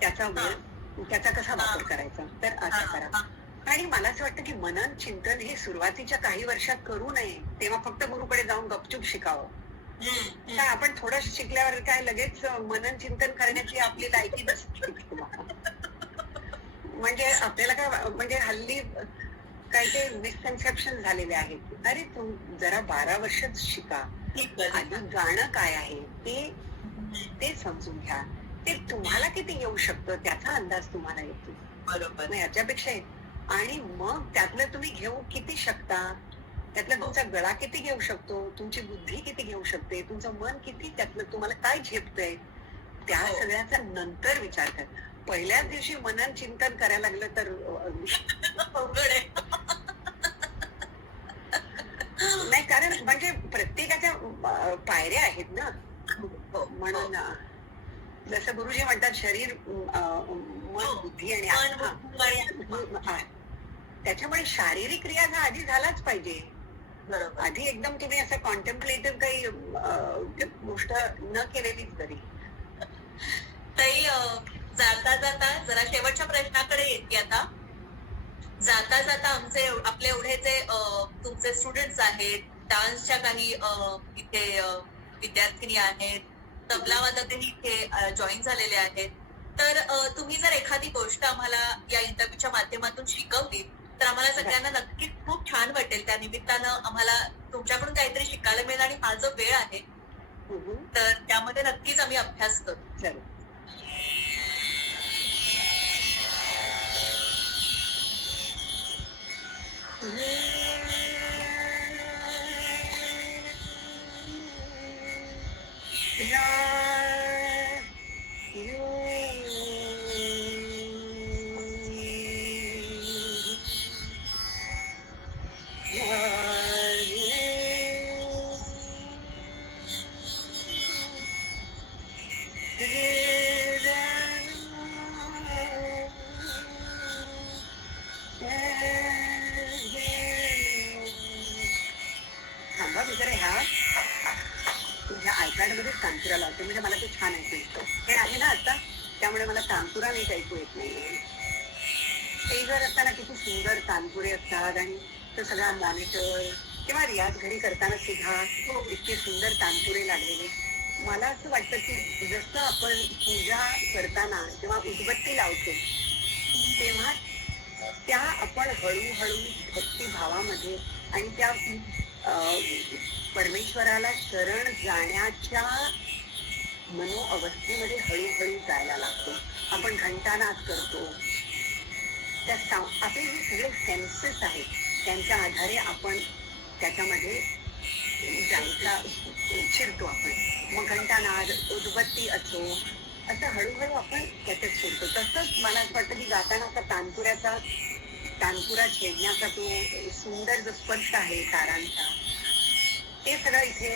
त्याचा कसा वापर करायचा, तर असा करा. आणि मला असं वाटतं की मनन चिंतन हे सुरुवातीच्या काही वर्षात करू नये. तेव्हा फक्त गुरुकडे जाऊन गपचूप शिकावं. काय आपण थोडं शिकल्यावर काय लगेच मनन चिंतन करण्याची आपली लायकी नसते. म्हणजे आपल्याला काय म्हणजे हल्ली काय ते मिसकन्सेप्शन झालेले आहेत. अरे तू जरा 12 वर्षच शिका, आधी गाणं काय आहे ते समजून घ्या. ते तुम्हाला किती येऊ शकतं त्याचा अंदाज तुम्हाला येतो. बरोबर. याच्यापेक्षा आणि मग त्यातलं तुम्ही घेऊ किती शकता, त्यातला तुमचा गळा किती घेऊ शकतो, तुमची बुद्धी किती घेऊ शकते, तुमचं मन किती, त्यातलं तुम्हाला काय झेपतंय, त्या सगळ्याचा नंतर विचार करा. पहिल्याच दिवशी मनन चिंतन करायला लागलं तर अवघड आहे. नाही, कारण म्हणजे प्रत्येकाच्या पायऱ्या आहेत ना. म्हणून जसं गुरुजी म्हणतात शरीर, मन, बुद्धी आणि आत्मा. त्याच्यामुळे शारीरिक रियाज हा आधी झालाच पाहिजे. आधी एकदम तुम्ही असं कॉन्टेम्प्लेटिव्ह काही गोष्ट न केलेलीच बरी. ताई, जाता जाता जरा शेवटच्या प्रश्नाकडे येते आता. जाता जाता आपले एवढे जे तुमचे स्टुडंट्स आहेत, डान्सच्या काही इथे विद्यार्थिनी आहेत, तबला वादकही इथे जॉईन झालेले आहेत. तर तुम्ही जर एखादी गोष्ट आम्हाला या इंटरव्ह्यूच्या माध्यमातून शिकवली तर आम्हाला सगळ्यांना नक्कीच खूप छान वाटेल. त्या निमित्तानं आम्हाला तुमच्याकडून काहीतरी शिकायला मिळेल आणि हा जो वेळ आहे तर त्यामध्ये नक्कीच आम्ही अभ्यास करू. तुझ्या आयपॅड मध्ये कांतिरा लावते म्हणजे मला ते छान ऐकू येतं. हे आहे ना आता. त्यामुळे मला तानपुरा नीट ऐकू येत नाहीये. स्टेजवर असताना किती सुंदर तानपुरे असतात आणि तो सगळा मॉनिटर किंवा रियाज घरी करताना सुद्धा इतके सुंदर तानपुरे लागलेले. मला असं वाटतं की जसं आपण पूजा करताना जेव्हा उदबत्ती लावतो तेव्हा त्या आपण हळूहळू भक्तिभावामध्ये आणि त्या परमेश्वराला शरण जाण्याच्या मनोअवस्थेमध्ये हळूहळू जायला लागतो. आपण घंटानाद करतो, आपले जे सगळे सेन्सेस आहेत त्यांच्या आधारे आपण त्याच्यामध्ये जायचा शिरतो. आपण मग घंटानाद, उदबत्ती असो, असं हळूहळू आपण त्याच्यात शिरतो. तसंच मला असं वाटतं की गाताना असा तानपुरा छेडण्याचा तो सुंदर जो स्पर्श आहे तारांचा, ते सगळं इथे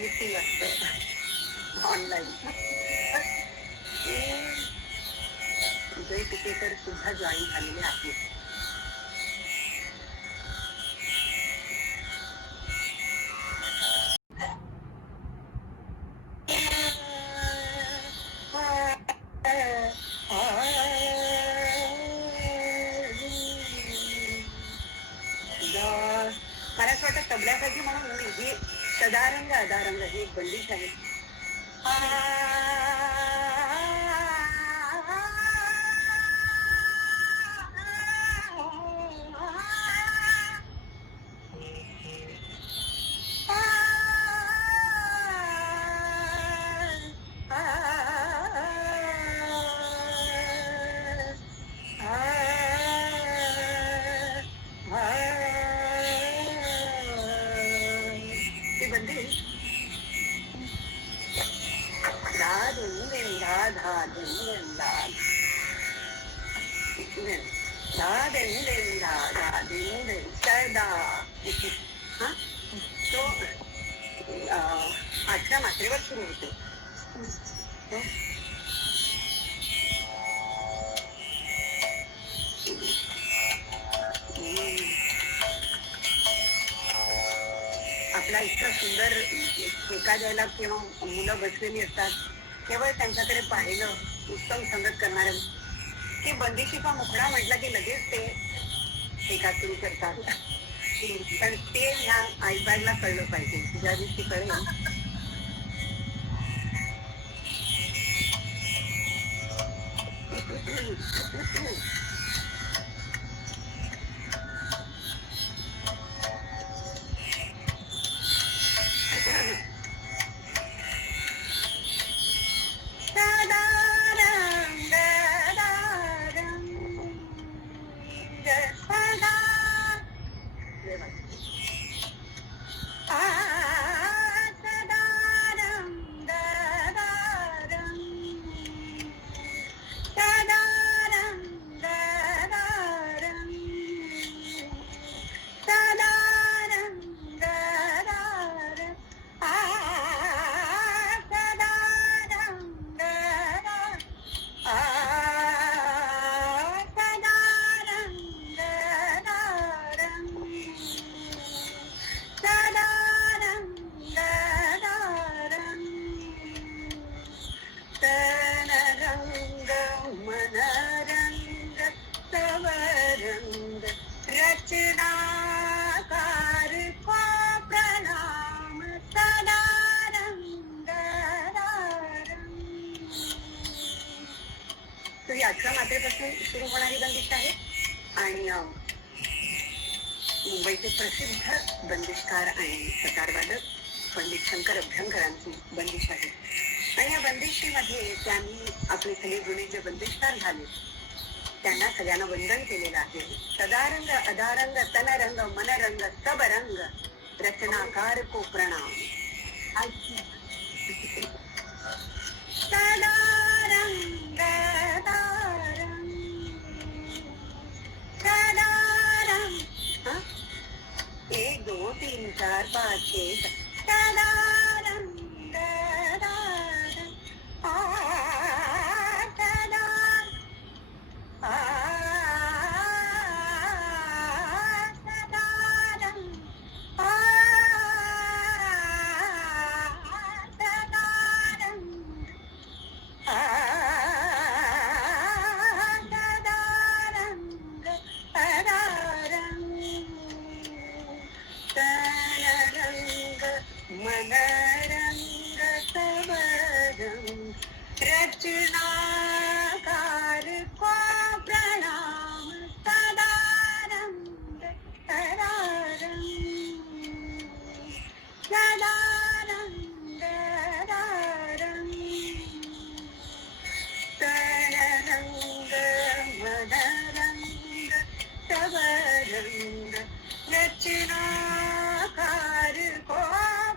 मिसिंग असतं ऑनलाईन. जय टिकेकर सुद्धा जॉईन झालेले आहेत. मला असं वाटतं तबल्यासाठी म्हणून ही सदारंग अदारंग ही एक बंदिश आहे. तो 8व्या मात्रेवर सुरू होतो. आपला इतका सुंदर ठेका द्यायला किंवा मुलं बसलेली असतात, केवळ त्यांच्याकडे पाहिलं उत्तम संगत करणाऱ्या की बंदिशीचा मुखडा म्हटला की लगेच ते ठेका सुरू करतात. पण ते ह्या आयपॅडला कळलं पाहिजे. ज्या दिवशी कळेल ही 18 मात्रेपासून सुरू होणारी बंदिश आहे आणि मुंबईचे प्रसिद्ध बंदिशकार आणि सतारवादक पंडित शंकर अभ्यंकरांची बंदिश आहे. आणि या बंदिशीमध्ये त्यांनी आपले सगळे जुने जे बंदिशकार झाले त्यांना सगळ्यांना वंदन केलेलं आहे. सदारंग अदारंग तनरंग मनरंग सबरंग रचनाकार को प्रणाम. सदारंग सदारंग 1 2 3 4 5 6 सदारंग रंग रचनाकार को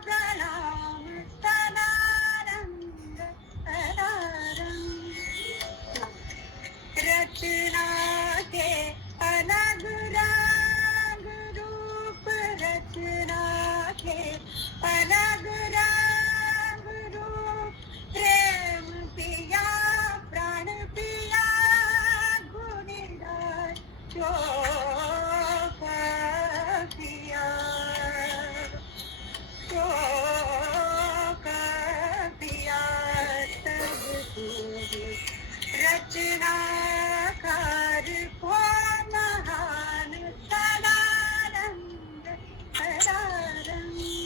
प्रणाम सदा रंग सदा रंग रचना के अलग रंग रूप रचना के अलग रंग रूप प्रेम पिया प्राण पिया गुणगान शोक पिया शोक पिया सब कुछ रचनाकार को महान सदानंद सदानंद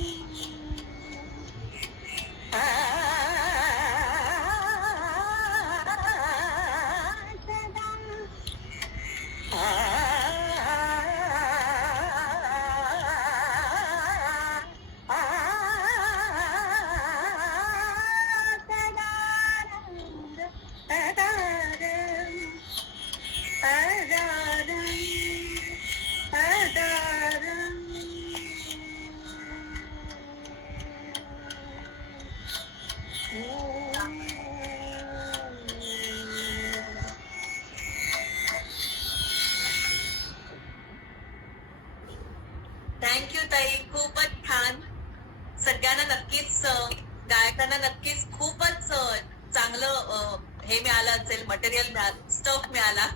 थँक्यू ताई, खूपच छान. सगळ्यांना नक्कीच गायकांना नक्कीच खूपच चांगलं हे मिळालं असेल, मटेरियल स्टफ मिळाला.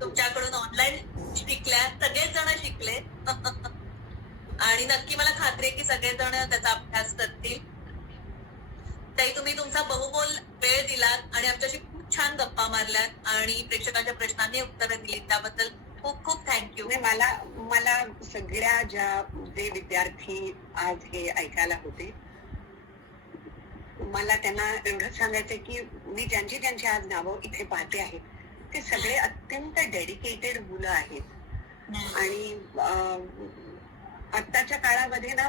तुमच्याकडून ऑनलाईन शिकल्या, सगळेच जण शिकले. आणि नक्की मला खात्री आहे की सगळेजण त्याचा अभ्यास करतील. ताई, तुम्ही तुमचा बहुमोल वेळ दिलात आणि आमच्याशी खूप छान गप्पा मारल्यात आणि प्रेक्षकांच्या प्रश्नांनी उत्तरं दिली, त्याबद्दल खूप खूप थँक्यू. मला सगळ्या जे विद्यार्थी आज हे ऐकायला होते, मला त्यांना एवढंच सांगायचंय की मी ज्यांची आज नावं इथे पाहते आहेत ते सगळे अत्यंत डेडिकेटेड मुलं आहेत. आणि आत्ताच्या काळामध्ये ना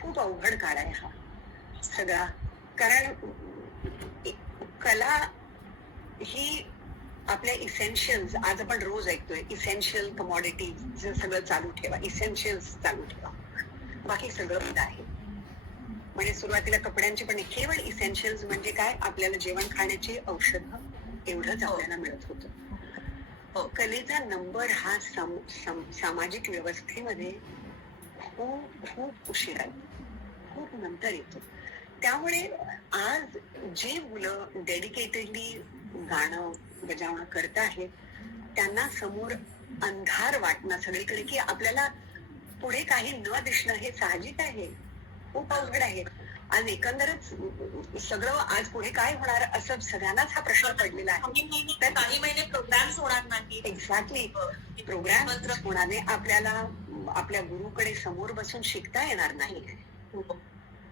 खूप अवघड काळ आहे हा सगळा. कारण कला ही आपल्या इसेन्शियल्स, आज आपण रोज ऐकतोय इसेन्शियल कमॉडिटीज सगळं चालू ठेवा, इसेन्शियल्स चालू ठेवा, बाकी सगळं बंद आहे. म्हणजे सुरुवातीला कपड्यांची पण केवळ इसेन्शियल्स म्हणजे काय, आपल्याला जेवण खाण्याची औषधं एवढंच आपल्याला मिळत होतं. कलेचा नंबर हा सामाजिक व्यवस्थेमध्ये खूप खूप उशिरा, खूप नंतर येतो. त्यामुळे आज जे मुलं डेडिकेटेडली गाणं बजावणं करत आहेत त्यांना समोर अंधार वाटणं सगळीकडे, की आपल्याला पुढे काही न दिसणं हे साहजिक आहे, खूप अवघड आहे. आज एकंदरच सगळं आज पुढे काय होणार असं सगळ्यांनाच हा प्रश्न पडलेला आहे. तर काही महिने प्रोग्राम्स होणार नाही. एक्झॅक्टली, प्रोग्राम होणार नाही. आपल्याला आपल्या गुरुकडे समोर बसून शिकता येणार नाही.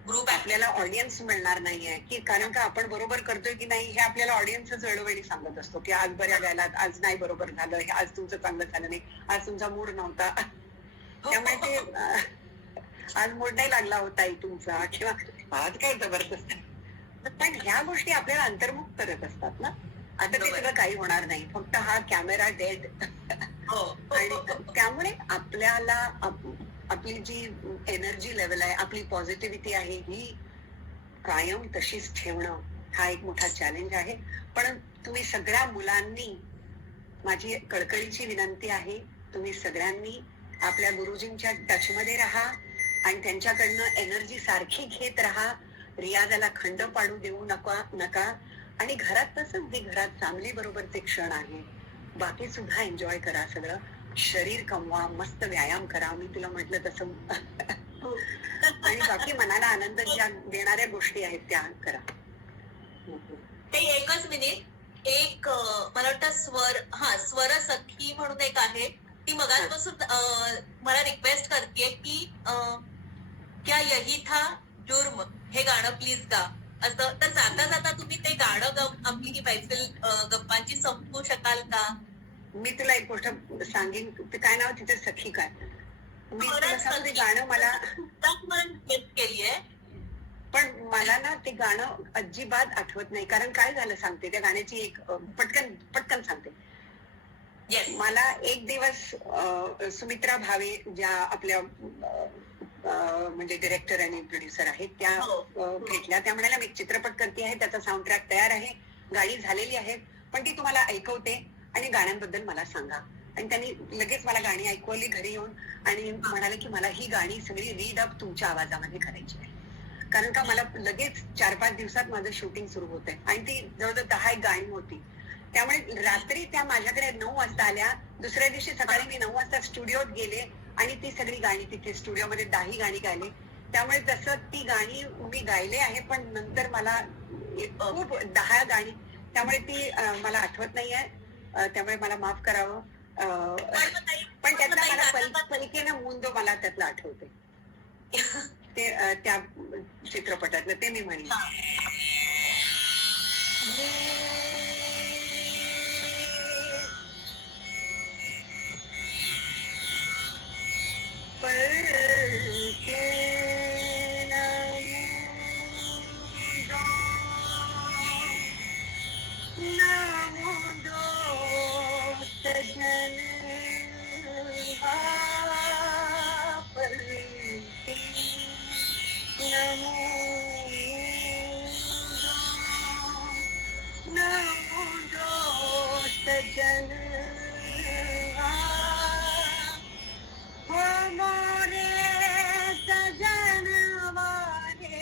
ग्रुप आपल्याला ऑडियन्स मिळणार नाहीये, की कारण का आपण बरोबर करतोय की नाही हे आपल्याला ऑडियन्सच वेळोवेळी सांगत असतो की आज बऱ्या गायलात, आज नाही बरोबर झालं, हे आज तुमचं चांगलं झालं नाही, आज तुमचा मूड नव्हता, त्यामुळे ते आज मूड नाही लागला होता तुमचा, किंवा आज काय जबरदस्त. पण ह्या गोष्टी आपल्याला अंतर्मुख करत असतात ना. आता ते सगळं काही होणार नाही, फक्त हा कॅमेरा डेड. आणि त्यामुळे आपल्याला आपली जी एनर्जी लेवल आहे, आपली पॉझिटिव्हिटी आहे, ही कायम तशीच ठेवणं हा एक मोठा चॅलेंज आहे. पण तुम्ही सगळ्या मुलांनी, माझी कळकळीची विनंती आहे, तुम्ही सगळ्यांनी आपल्या गुरुजींच्या टचमध्ये राहा आणि त्यांच्याकडनं एनर्जी सारखी घेत राहा. रियाजाला खंड पाडू देऊ नका. आणि घरात तसंच जे घरात फॅमिली बरोबरचे क्षण आहे, बाकी सुद्धा एन्जॉय करा. सगळं शरीर कमवा, मस्त व्यायाम करा, मी तुला म्हटलं तसं. आणि बाकी मनाला आनंद ज्या देणाऱ्या गोष्टी आहेत त्या करा. ते एकच मिनिट, एक मला वाटतं स्वर सखी म्हणून एक आहे, ती मगाचपासून मला रिक्वेस्ट करते की क्या यही था जुर्म हे गाणं प्लीज गा असं. तर जाता जाता तुम्ही ते गाणं आपली मैफिल गप्पांची संपवू शकाल का? मी तुला एक गोष्ट सांगेन, काय नाव तिचं, सखी काय, मी तुला सांगते गाणं मला केली आहे, पण मला ना ते गाणं अजिबात आठवत नाही. कारण काय झालं सांगते, त्या गाण्याची एक पटकन सांगते. येस. मला एक दिवस सुमित्रा भावे ज्या आपल्या म्हणजे डिरेक्टर आणि प्रोड्युसर आहेत त्या हो. भेटल्या. त्या म्हणाल्या मी चित्रपट करते आहे, त्याचा साऊंड ट्रॅक तयार आहे, गाणी झालेली आहे, पण ती तुम्हाला ऐकवते आणि गाण्यांबद्दल मला सांगा. आणि त्यांनी लगेच मला गाणी ऐकवली घरी येऊन आणि म्हणाले की मला ही गाणी सगळी रीड अप तुमच्या आवाजामध्ये करायची आहे, कारण का मला लगेच 4-5 दिवसात माझं शूटिंग सुरू होत आहे. आणि ती जवळजवळ 10 गाणी होती. त्यामुळे रात्री त्या माझ्याकडे 9 वाजता आल्या. दुसऱ्या दिवशी सकाळी मी 9 वाजता स्टुडिओत गेले आणि ती सगळी गाणी तिथे स्टुडिओमध्ये 10 गाणी गायली. त्यामुळे तसं ती गाणी मी गायले आहे, पण नंतर मला खूप 10 गाणी, त्यामुळे ती मला आठवत नाहीये. त्यामुळे मला माफ करावं. पण त्यातला मला पलकेनं मुंदो मला त्यातलं आठवते. ते त्या चित्रपटातलं ते मी म्हणेन. सजन मोरे सजन वारे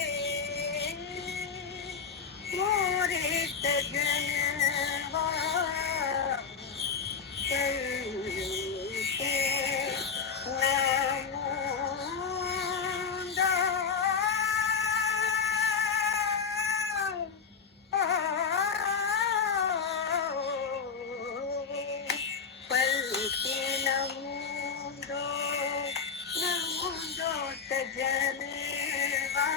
मोरे सजन सजनवा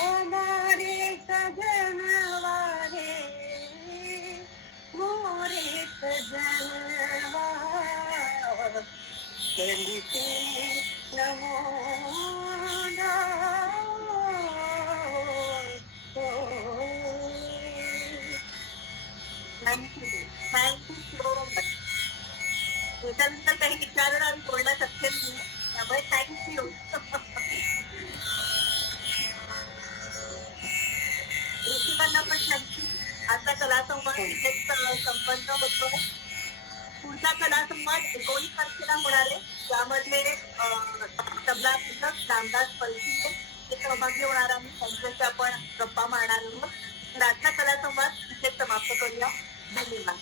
ओ मोरे सजनवा रे मोरे सजनवा चलते नमो थँक्यू सो मच. त्याच्यानंतर काही विचारणं आणि बोलणं शक्य नाही, त्यामुळे थँक्यू. ऋषिकांना पण थँक्यू. आता कला संवाद इथेच संपन्न होतो. पुढचा कला संवाद 19 तारखेला होणार आहे, त्यामध्ये तबला पथक रामदास पलकी हे सहभागी होणार आम्ही, त्यांच्याशी आपण गप्पा मारणार आहोत. तर आजचा कला संवाद इथेच समाप्त करूया. धन्यवाद.